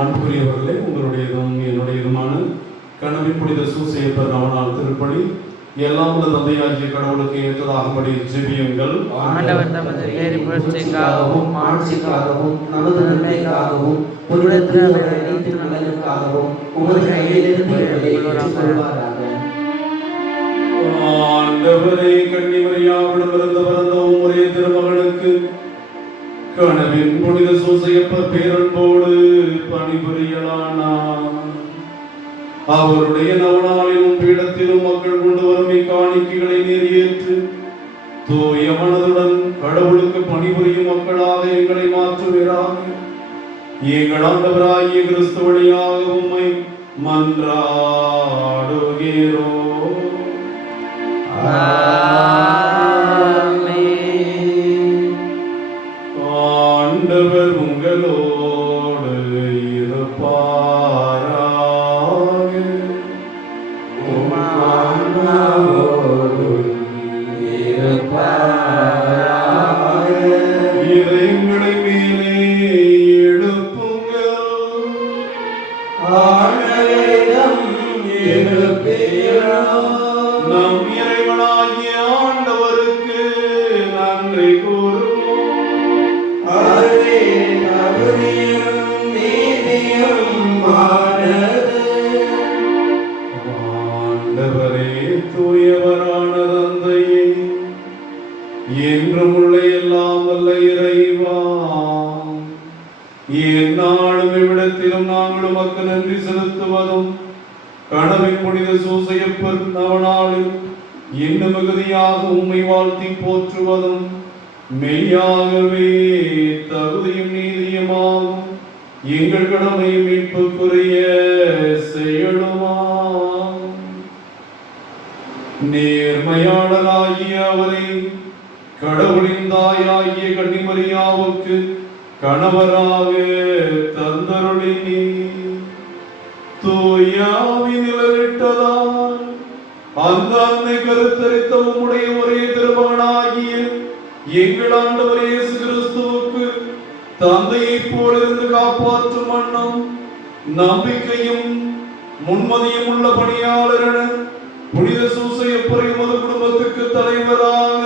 அன்புக்குரியவர்களே, உங்களுடையதும் என்னுடையதுமான கடவுள் புனித சூசையப்பர் நவநாள் திருப்பலி எல்லாம் உள்ள தந்தையாகிய கடவுளுக்கு ஏற்றதாகும்படி ஜெபியுங்கள். ஆண்டவர் தமது பேரின் புகழ்ச்சிக்காகவும் ஆட்சிக்காகவும் நமது நன்மைக்காகவும் புனிதத்தின் அனைத்து நலனுக்காகவும் உமது கையிலிருந்து எங்களை ஏற்றுக்கொள்வாராக. ஆண்டவரே, கன்னிமரியாவிடமிருந்து பிறந்த ஒரே திருமகனுக்கு கனவின் புனித சூசையப்பர் பேரன்போடு பணிபுரியலானார். அவருடைய நவநாளிலும் பீடத்திலும் மக்கள் கொண்டு வரும் இக்காணிக்கைகளை நிறைவேற்று தூய மனதுடன் கடவுளுக்கு பணிபுரியும் மக்களாக எங்களை மாற்றுவீராக. எங்கள் ஆண்டவராகிய கிறிஸ்து வழியாக உம்மை மன்றாடுகிறோம். ஆண்டவர் உங்களோடு இருப்பாராக. இதயங்களை மேலே எழுப்புங்கள். நம் இறைவனாகிய என்றும் உள்ள எல்லாம் வல்ல இறைவா, எந்நாளும் இவ்விடத்திலும் நாங்கள் உமக்கு நன்றி செலுத்துவதும் கனவின் புனித சூசையப்பர் நவநாளில் இன்னும் மிகுதியாக உம்மை வாழ்த்தி போற்றுவதும் மெய்யாகவே தகுதியும் நீதியுமாகும் எங்கள் கடமை மீட்புக்குரிய செயலுமாகும். நேர்மையாளராகிய அவரை கடவுளின் தாயாகிய கன்னிமரியாவுக்கு கணவராக தந்தருளி தூயாவின் நிழலிட்டதால் அந்த அன்னை கருத்தரித்த உம்முடைய ஒரே திருமகனாகிய எங்கள் ஆண்டவர் இயேசு கிறிஸ்துவுக்கு தந்தையைப் போலிருந்து காப்பாற்றும் வண்ணம் நம்பிக்கையும் முன்மதியும் உள்ள பணியாளரென புனித சூசையப்பரை உமது குடும்பத்துக்கு தலைவராக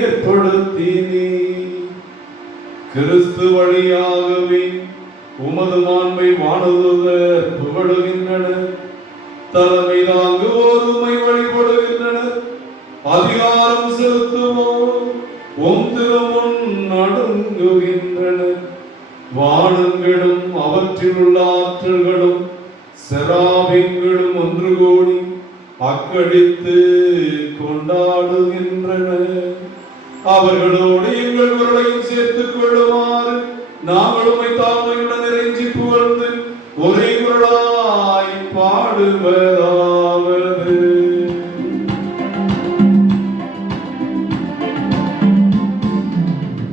ஏற்படுத்தினீ. கிறிஸ்து வழியாகவே உமது மாண்பை வானதூதர் புகழுகின்றனர். தலைமை தாங்குவோர் உம்மை வழிபடுகின்றனர். அதிகாரம் செலுத்துவோர் உம் திருமுன் நடுங்குகின்றனர். வானங்களும் அவற்றில் உள்ள ஆற்றல்களும் செராபின்களும் ஒன்று கூடி அக்கடித்து கொண்டாடுகின்றனர். அவர்களோடு எங்கள் குரலையும் சேர்த்துக் கொள்ளுமாறு நாங்கள் உம்மை தாழ்மையுடன் இறைஞ்சி புகழ்ந்து ஒரே குரலாய் பாடுவதாவது.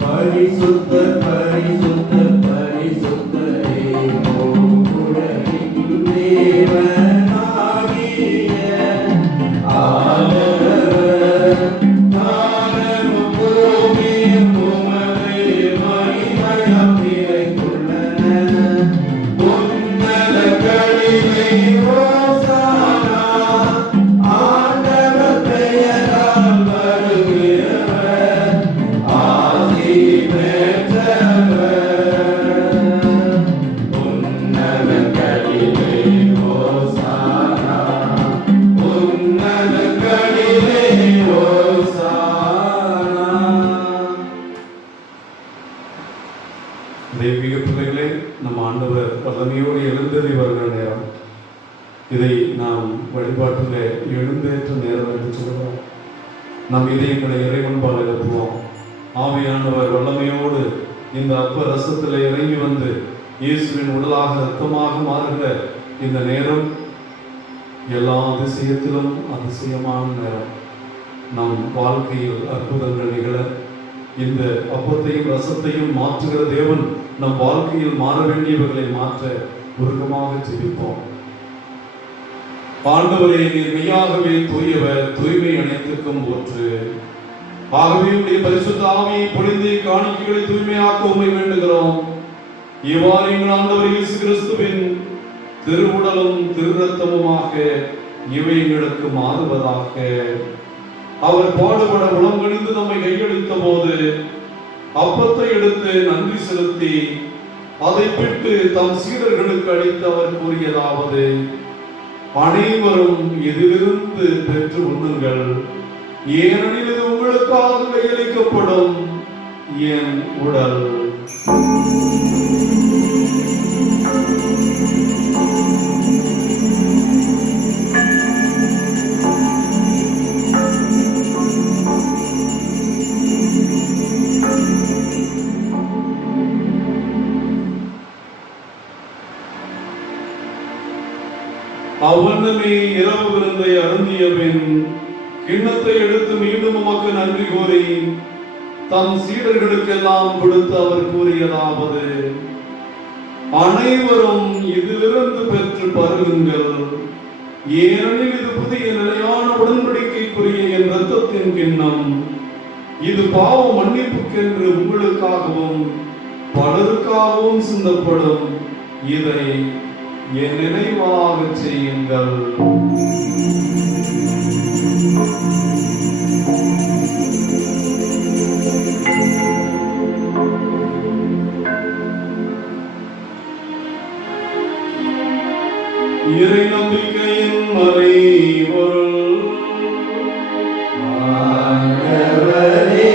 பரிசுத்தர் பரிசுத்தர் பரிசுத்தரே, உலகின் தேவனாகிய ஆண்டவர், வானமும் பூமியும் உமது மகிமையால் நிறைந்துள்ளன. உன்னதங்களிலே ஓசானா, ஆண்டவர் பெயரால் வருகிறவர் ஆசி பெற்றவர். உன்னதங்களிலே ஓசானா, உன்னதங்களிலே ஓசானா. தெய்வீக பிள்ளைகளே, நம் ஆண்டவர் வல்லமையோடு எழுந்தேறி வருகிற நேரம். இதை நாம் வழிபாட்டில் எழுந்தேற்ற நேரம் என்று சொல்லுவோம். நம் இதயங்களை இறைவன்பால் எழுப்புவோம். ஆவியானவர் வல்லமையோடு இந்த அப்ப ரசத்தில் இறங்கி வந்து இயேசுவின் உடலாக இரத்தமாக மாறுகிற இந்த நேரம் எல்லா அதிசயத்திலும் அதிசயமான நேரம். நம் வாழ்க்கையில் அற்புதங்கள் நிகழ இந்த அப்பத்தையும் ரசத்தையும் மாற்றுகிற தேவன் நம் வாழ்க்கையில் மாற வேண்டியவர்களை மாற்ற உருக்கமாக ஜெபிப்போம். ஆண்டவரே, நீர் மெய்யாகவே தூயவர், தூய்மை அனைத்துக்கும் ஊற்று. ஆகவே உடைய பரிசுத்த ஆவியை பொழிந்து காணிக்கைகளை தூய்மையாக்க உம்மை வேண்டுகிறோம். இவ்வாறு எங்கள் ஆண்டவர் இயேசு கிறிஸ்துவின் திருவுடலும் திருரத்தமுமாக இவை எங்களுக்கு மாறுவதாக. அவர் பாடுபட உளங்கணிந்து நம்மை கையளித்த போது அப்பத்தை எடுத்து நன்றி செலுத்தி அதை பிட்டு தம் சீடர்களுக்கு அளித்து அவர் கூறியதாவது: அனைவரும் இதிலிருந்து பெற்று உண்ணுங்கள், ஏனெனில் இது உங்களுக்காக கையளிக்கப்படும் என் உடல். அவ்வண்ணமே இரவு விருந்தை அருந்திய பின் கிண்ணத்தை எடுத்து மீண்டும் உமக்கு நன்றி கூறி தம் சீடர்களுக்கெல்லாம் கொடுத்து அவர் கூறியதாவது: அனைவரும் இதிலிருந்து பெற்று பருகுங்கள், ஏனெனில் இது புதிய நிலையான உடன்படிக்கைக்குரிய என் இரத்தத்தின் கிண்ணம். இது பாவ மன்னிப்புக்கென்று உங்களுக்காகவும் பலருக்காகவும் சிந்தப்படும். இதை என் நினைவாக செய்யுங்கள். இறை நம்பிக்கையின் மறைபொருள். ஆண்டவரே,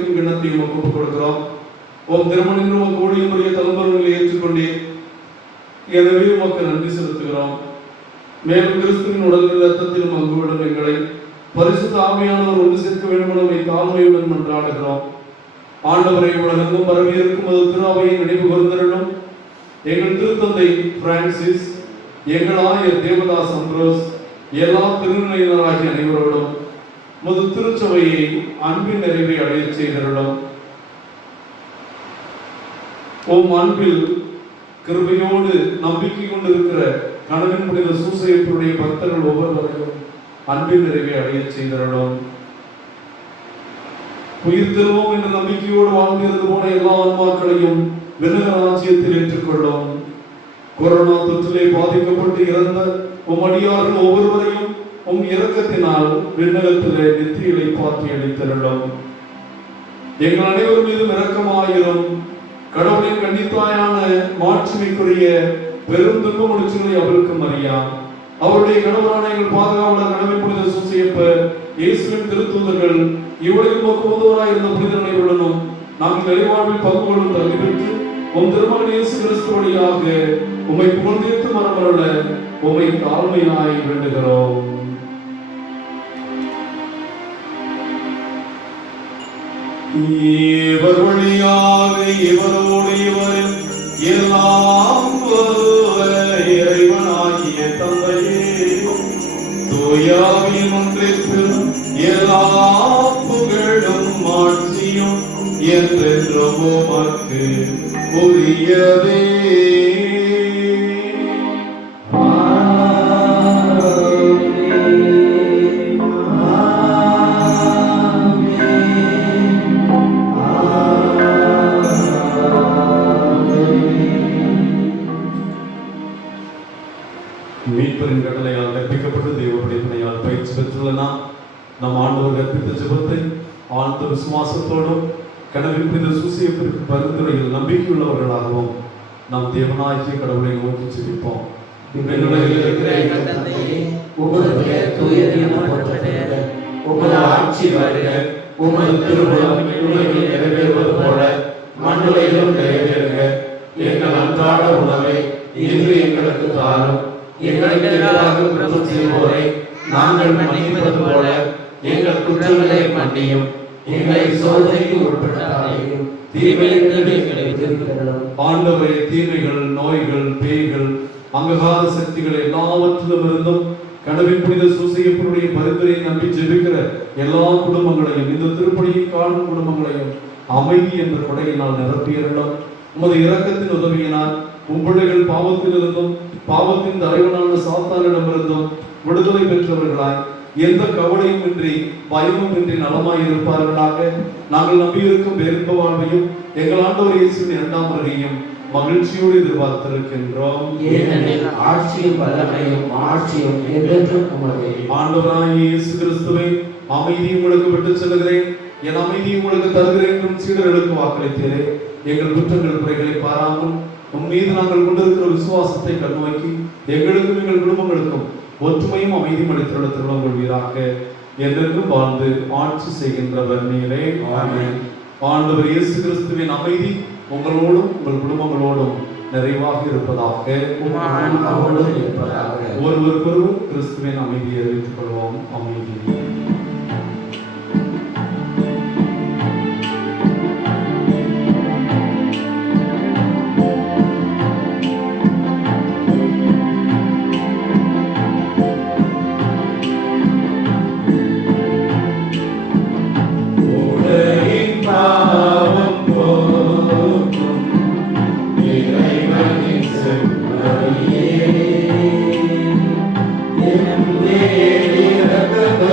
வைக்கும் கிண்ணத்தை உமக்கு ஒப்புக் கொடுக்கிறோம். உம் திருமணம் உமக்கு ஊழியம் புரிய தலைமுறைகளை ஏற்றுக்கொண்டீர். எனவே உமக்கு நன்றி செலுத்துகிறோம். மேலும் கிறிஸ்துவின் உடலில் ரத்தத்தில் பங்குவிடும் எங்களை பரிசுத்த ஆவியானவர் ஒன்று சேர்க்க வேண்டும் என தாழ்மையுடன் மன்றாடுகிறோம். ஆண்டவரை உலகெங்கும் பரவி இருக்கும் அது திருஅவையை நினைவு கூர்ந்தருளும். எங்கள் திருத்தந்தை பிரான்சிஸ், எங்கள் ஆயர் தேவதாஸ் அம்ப்ரோஸ், எல்லா திருநிலையினராகிய அனைவரோடும் முது திருச்சபையை அன்பின் நிறைவை அடைய செய்தருளும். உம் அன்பில் கிருபையோடு நம்பிக்கை கொண்டிருக்கிற கனவின் புனித சூசையப்பருடைய பக்தர்கள் ஒவ்வொருவரையும் அன்பின் நிறைவை அடைய செய்தருளும். உயிர் திருவோம் என்ற நம்பிக்கையோடு வாழ்ந்திருந்து போன எல்லா ஆன்மாக்களையும் விண்ணக ராஜ்யத்தில் ஏற்றுக்கொள்ளும். கொரோனா தொற்றிலே பாதிக்கப்பட்டு இறந்த உம் அடியார்கள் ஒவ்வொருவரையும் உம் இரக்கத்தினால் விண்ணகத்திலே நித்திகளை பாற்றி அளித்தருளும். எங்கள் அனைவர் மீதும் இரக்கமாயிரும். கடவுளின் கன்னித்தாயான மாட்சிமைக்குரிய பெரும் துன்ப முடிச்சுகளை அவருக்கு மரியா, அவருடைய கணவரான எங்கள் பாதுகாவலர் கனவின் புனித சூசையப்பர், இயேசுவின் திருத்தூதர்கள், இவ்வளவு மக்குவதோராய் இருந்த புனித நிலையுடனும் நாங்கள் நிறைவாழ்வில் பங்கு கொள்ளும் தகுதி பெற்று உம் திருமகன் இயேசு கிறிஸ்து வழியாக உம்மை புகழ்ந்தேத்து மரமருள உம்மை தாழ்மையாய் வேண்டுகிறோம். இவர் வழியாக இவரோடு இவரில் எல்லாம் இறைவனாகிய தந்தையே, தூயாவின் ஒன்றிற்கும் எல்லா புகழும் ஆட்சியும் என்றென்றும் உமக்கு உரியதே. மீட்பரின் கட்டளையால் கற்பிக்கப்பட்டு தெய்வ படிப்பினையால் பயிற்சி பெற்றுள்ள நம் ஆண்டவர் கற்பித்த ஜெபத்தை ஆழ்ந்த விசுவாசத்தோடும் கனவின் புனித சூசையப்பருக்கு பரிந்துரையில் நம்பிக்கையுள்ளவர்களாகவும் நாம் தேவனாகிய கடவுளை நோக்கி ஜெபிப்போம். உமது பெயர் தூயது என போற்றப்படுக. உமது ஆட்சி வருக. உமது திருவுளம் விண்ணுலகில் நிறைவேறுவது போல மண்ணுலகிலும் நிறைவேறுக. எங்கள் அன்றாட உணவை இன்று எங்களுக்கு தாரும். எங்களுக்கு எதிராக குற்றம் செய்வோரை நாங்கள் மன்னிப்பது போல எங்கள் குற்றங்களை மன்னியும். எங்களை சோதனைக்கு உட்படுத்தாதேயும், தீமையிலிருந்து எங்களை விடுவித்தருளும். ஆண்டவரே, தீமைகள், நோய்கள், பேய்கள், அங்ககார சக்திகள் எல்லாவற்றிலும் இருந்தும் கனவின் புனித சூசையப்பருடைய பரிந்துரையை நம்பி ஜெபிக்கிற எல்லா குடும்பங்களையும், இந்த திருப்பணியை காணும் குடும்பங்களையும் அமைதி என்ற கொடையினால் நிரப்பியருளும். உமது இரக்கத்தின் உதவியினால் உம்பிள்ளைகள் பாவத்திலிருந்தும் பாவத்தின் தலைவனான சாத்தானிடமிருந்தும் விடுதலை பெற்றவர்களாய் எந்த கவலையும் இன்றி பயமும் இன்றி நலமாய் இருப்பார்களாக. நாங்கள் நம்பியிருக்கும் பேரின்ப வாழ்வையும் எங்கள் ஆண்டவர் இயேசுவின் இரண்டாம் வருகையும் மகிழ்ச்சியோடு எதிர்பார்த்திருக்கின்றோம். ஏனெனில் ஆட்சியும் வல்லமையும் ஆட்சியும் என்றென்றும் உமதே. ஆண்டவராகிய இயேசு கிறிஸ்துவே, அமைதி உங்களுக்கு விட்டு செல்கிறேன், என் அமைதி உங்களுக்கு தருகிறேன் என்றும் சீடர்களுக்கு வாக்களித்தீரே. எங்கள் குற்றங்கள் குறைகளை பாராமல் உன் மீது நாங்கள் கொண்டிருக்கிற விசுவாசத்தை கண்ணோக்கி எங்களுக்கும் எங்கள் குடும்பங்களுக்கும் ஒற்றுமையும் அமைதியும் அளித்துள்ள திருமணம் கொள்வீராக. என்றென்றும் வாழ்ந்து ஆட்சி செய்கின்றவர் நீரே. ஆமென். ஆண்டவர் இயேசு கிறிஸ்துவின் அமைதி உங்களோடும் உங்கள் குடும்பங்களோடும் நிறைவாக இருப்பதாக. ஒருவருக்கொருவர் கிறிஸ்துவின் அமைதியை அறிவித்துக் கொள்வோம். அமைதி.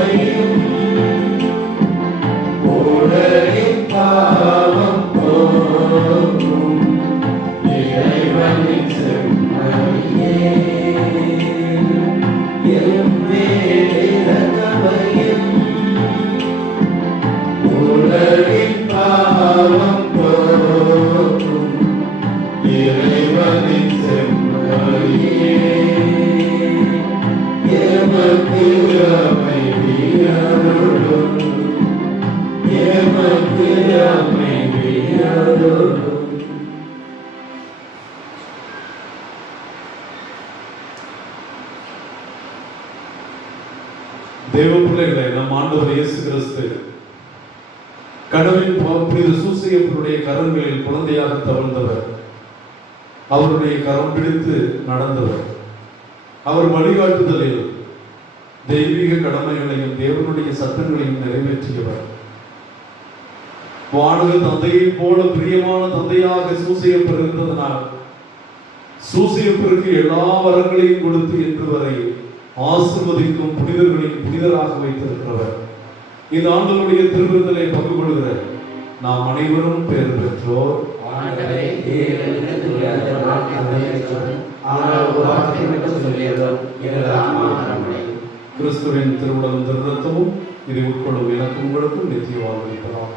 Yeah. தேவ பிள்ளைகளே, நம் ஆண்டவர் இயேசு கிறிஸ்து கடவுளின் புனித சூசையப்பருடைய கரங்களில் குழந்தையாக தவழ்ந்தவர். அவருடைய கரம் பிடித்து நடந்தவர். அவர் வழிகாட்டுதலில் தெய்வீக கடமைகளையும் தேவனுடைய சட்டங்களையும் நிறைவேற்றியவர். வானக தந்தையை போல பிரியமான தந்தையாக சூசையப்பர் இருந்ததனால் சூசையப்பருக்கு எல்லா வரங்களையும் கொடுத்து இன்று வரை ஆசிர்வதிக்கும் புனிதர்களின் புனிதராக வைத்திருக்கிறவர். இந்த ஆண்டுகளுடைய திருவிருந்தலை பங்கு கொள்கிற நாம் அனைவரும் பெயர் பெற்றோர். கிறிஸ்துவின் திருவுடலும் திருரத்தமும் இதை உட்கொள்ளும் எனக்கும் உங்களுக்கும் நித்திய வாழ்வளிப்பதாக.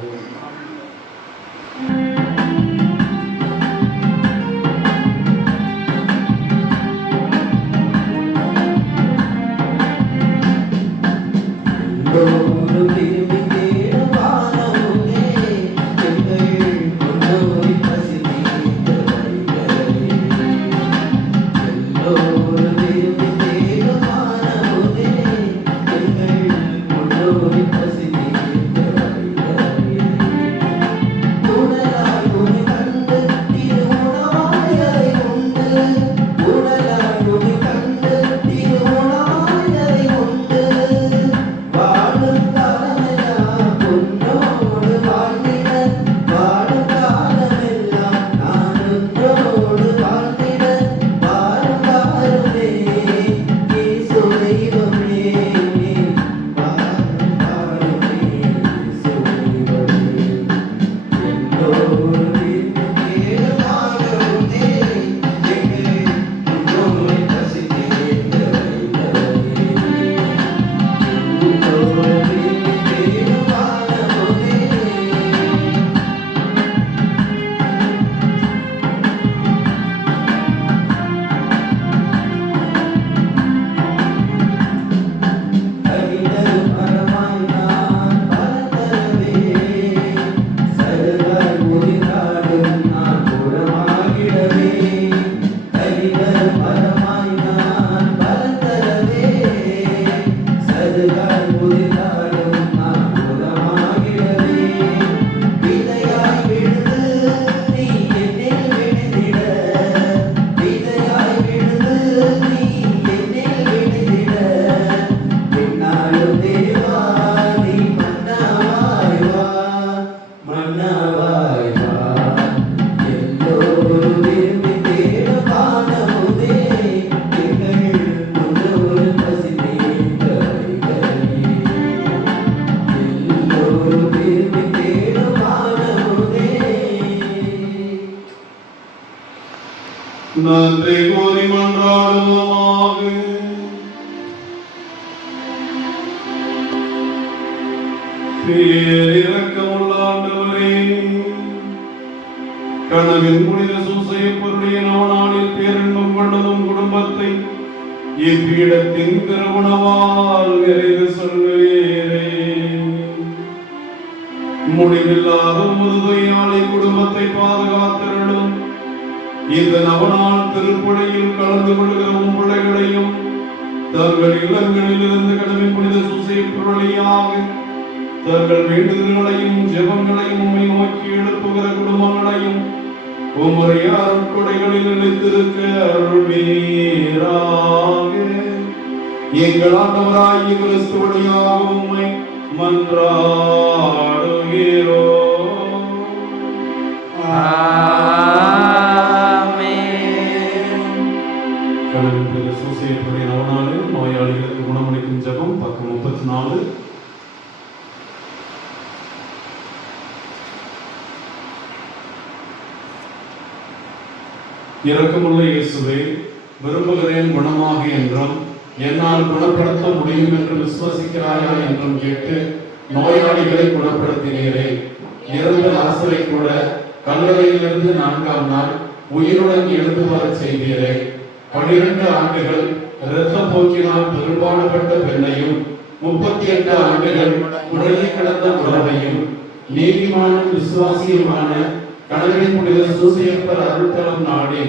நன்றி கூறி மன்றாடுவோமாக. பேரிரக்கமுள்ள ஆண்டவரே, கனவின் புனித சூசையப்பருடைய நவநாளில் பேரின்பம் கொண்டதும் குடும்பத்தை இப்பீடத்தின் திருவுணவால் நிறைவு சொல்வீரே. முடிவில்லாத முதுகையாளை குடும்பத்தை பாதுகாத்திருளும். இந்த நவநாள் திருப்பலியில் கலந்து கொள்கிற பிள்ளைகளையும் தங்கள் இல்லங்களில் இருந்து கடவுளின் புனித சூசையப்பர் வழியாக தங்கள் வேண்டுதல்களையும் ஜெபங்களையும் உம்மை நோக்கி எழுப்புகிற குடும்பங்களையும் உம்முடைய அருட்கொடைகளில் நிலைத்திருக்க அருள்வீராக. எங்கள் ஆண்டவராகிய கிறிஸ்து வழியாக உம்மை மன்றாடுகிறோம். கடவுள் சூசையப்பருடைய நவநாளில் நோயாளிகளுக்கு குணமளிக்கும் ஜெபம் பக்கம் 34. இரக்கமுள்ள இயேசுவே, விரும்புகிறேன் குணமாக என்றும் என்னால் குணப்படுத்த முடியும் என்று விசுவாசிக்கிறாயா என்றும் கேட்டு நோயாளிகளை குணப்படுத்தினீரே. இறந்த அரசரை கூட கல்லறையிலிருந்து 4ஆம் நாள் உயிருடன் எழுந்து வரச் செய்தீரே. 12 ஆண்டுகள் இரத்த போக்கினால் பெரும்பாடுபட்ட பெண்ணையும் 38 ஆண்டுகள் உடலில் கிடந்த உறவையும் நீதிமான விசுவாசியுமான கடவுளின் புனித சூசையப்பர் அருள்தலம் நாடி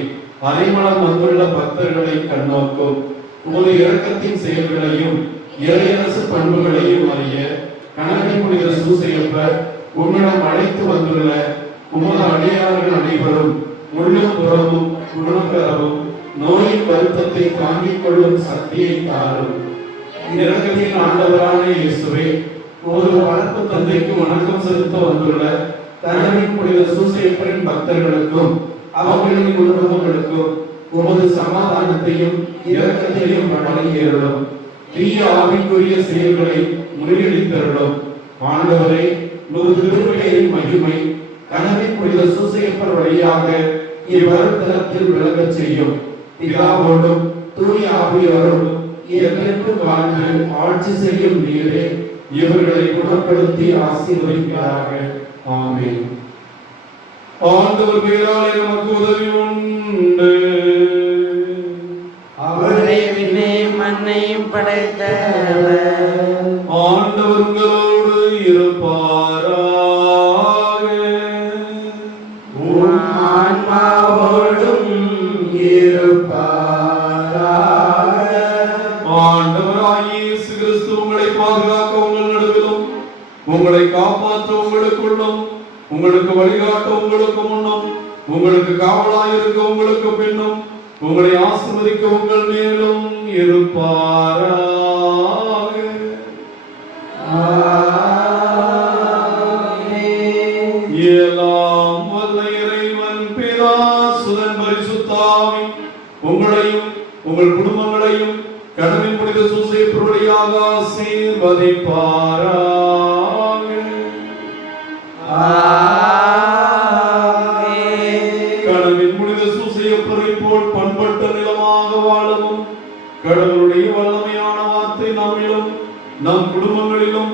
அரைமளம் வந்துள்ள பக்தர்களை கண்ணோக்கும். உமது இரக்கத்தின் செயல்களையும் இறையரசு பண்புகளையும் அறிய கணவன் புனித சூசையப்பர் உம்மிடம் அழைத்து வந்துள்ள உமது அடியார்கள் அனைவரும் உள்ளும் புறமும் குணம் பெறவும் நோயின் வருத்தத்தை தாங்கிக் கொள்ளும் சக்தியை தாரும். இரக்கத்தின் ஆண்டவரான இயேசுவே, ஒரு வளர்ப்பு தந்தைக்கு வணக்கம் செலுத்த வந்துள்ள கணவன் புனித சூசையப்பரின் பக்தர்களுக்கும் அவர்களின் குடும்பங்களுக்கும் உமது சமாதானத்தையும் இரக்கத்தையும் வழங்கியருளும். தீய ஆவிக்குரிய செயல்களை முறியடித்தருளும். ஆண்டவரே, உமது திருப்பெயரின் மகிமை கணவன் புனித சூசையப்பர் வழியாக இவ்வருத்தலத்தில் விளங்கச் செய்யும். பிதாவோடும் தூய ஆவியோடும் என்றென்றும் வாழ்ந்து ஆட்சி செய்யும் நீரே இவர்களை குணப்படுத்தி ஆசீர்வதிப்பாராக. ஆமென். ஆண்டவர் பெயராலே நமக்கு உதவி உண்டு. அவரை விண்ணையும் மண்ணையும் படைத்தவர் ஆண்டவர் உங்களோடு இருப்பாராக. உம் ஆன்மாவோடும் இருப்பாராக. ஆண்டவராகிய இயேசு கிறிஸ்து உங்களை பாதுகாக்க உங்கள் நடுவிலும், உங்களை காப்பாற்ற உங்களுக்குள்ளும், உங்களுக்கு வழிகாட்ட உங்களுக்கு முன்னும், உங்களுக்கு காவலாயிருக்க உங்களுக்கு பின்னும், உங்களை ஆசீர்வதிக்க உங்கள் மேலும் இருப்பாராக. எல்லாம் வல்ல இறைவன் பிதா சுதன் பரிசுத்த ஆவி உங்களையும் உங்கள் குடும்பங்களையும் கடவுளின் புனித சூசையப்பர் வழியாக ஆசீர்வதிப்பாராக. கடவுளின் புனித சூசையப்பரை போல் பண்பட்ட நிலமாக வாழவும், கடவுளுடைய வல்லமையான வார்த்தை நம்மிலும் நம் குடும்பங்களிலும்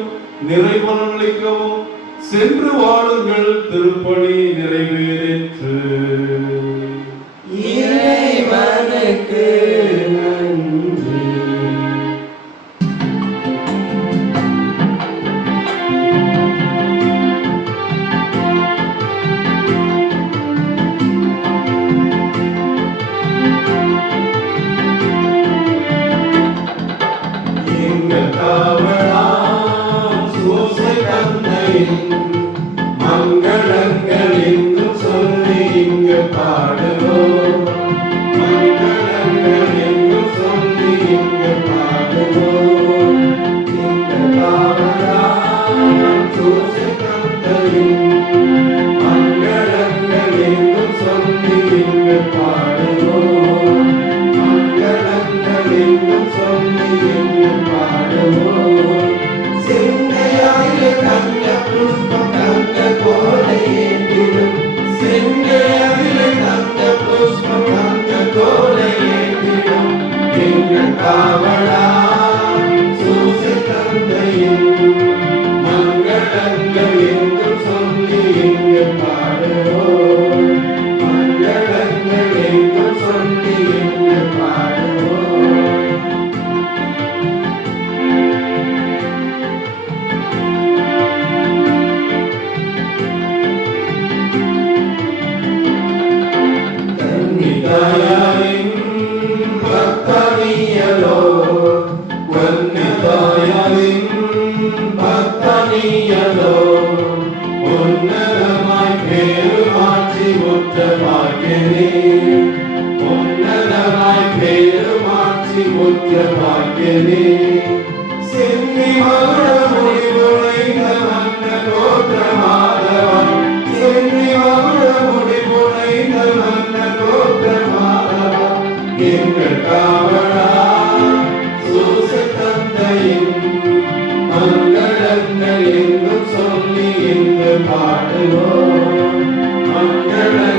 நிறைபலனளிக்கவும் சென்று வாழுங்கள். திருப்பணி நிறைவேறிற்று. இறைவனுக்கு நன்றி. எங்கள் காவலாம் சூசை தந்தையின் மங்களங்கள் என்று சொல்லி இங்கு பாடுவோம். மங்களங்கள் என்று சொல்லி இங்கு பாடுவோம். எங்கள் காவலாம் சூசை தந்தையின் மங்களங்கள் என்று சொல்லி இங்கு பாடுவோம். மங்களங்கள் என்று சொல்லி இங்கு பாடுவோம். செந்தையாயிலே தங்க புஷ்பம் தங்க கோலை ஏந்திடும். செந்தையாயிலே தங்க புஷ்பம் தங்க கோலை ஏந்திடும். எங்கள் காவலாம் சூசை தந்தையின் மங்களங்கள் என்று சொல்லி இங்கு பாடுவோம். மங்களங்கள் என்று சொல்லி இங்கு பாடுவோம். கன்னிதாயாரின் பக்தனியலோ, கன்னிதாயாரின் பக்தனியலோ, உன்னதமாய் பேருமாட்சி முற்ற பாக்கியனே. உன்னதமாய் பேருமாட்சி முற்ற பாக்கியனே. சென்னி மகுட முடிவுரைந்த மன்ன கோத்திரமாதவன். சென்னி மகுட முடிவுரைந்த மன்ன கோத்திரமாதவன். எங்கள் காவலாம் சூசை தந்தையின் மங்களங்கள் என்றும் சொல்லி இங்கு பாடுவோம். மங்களங்கள்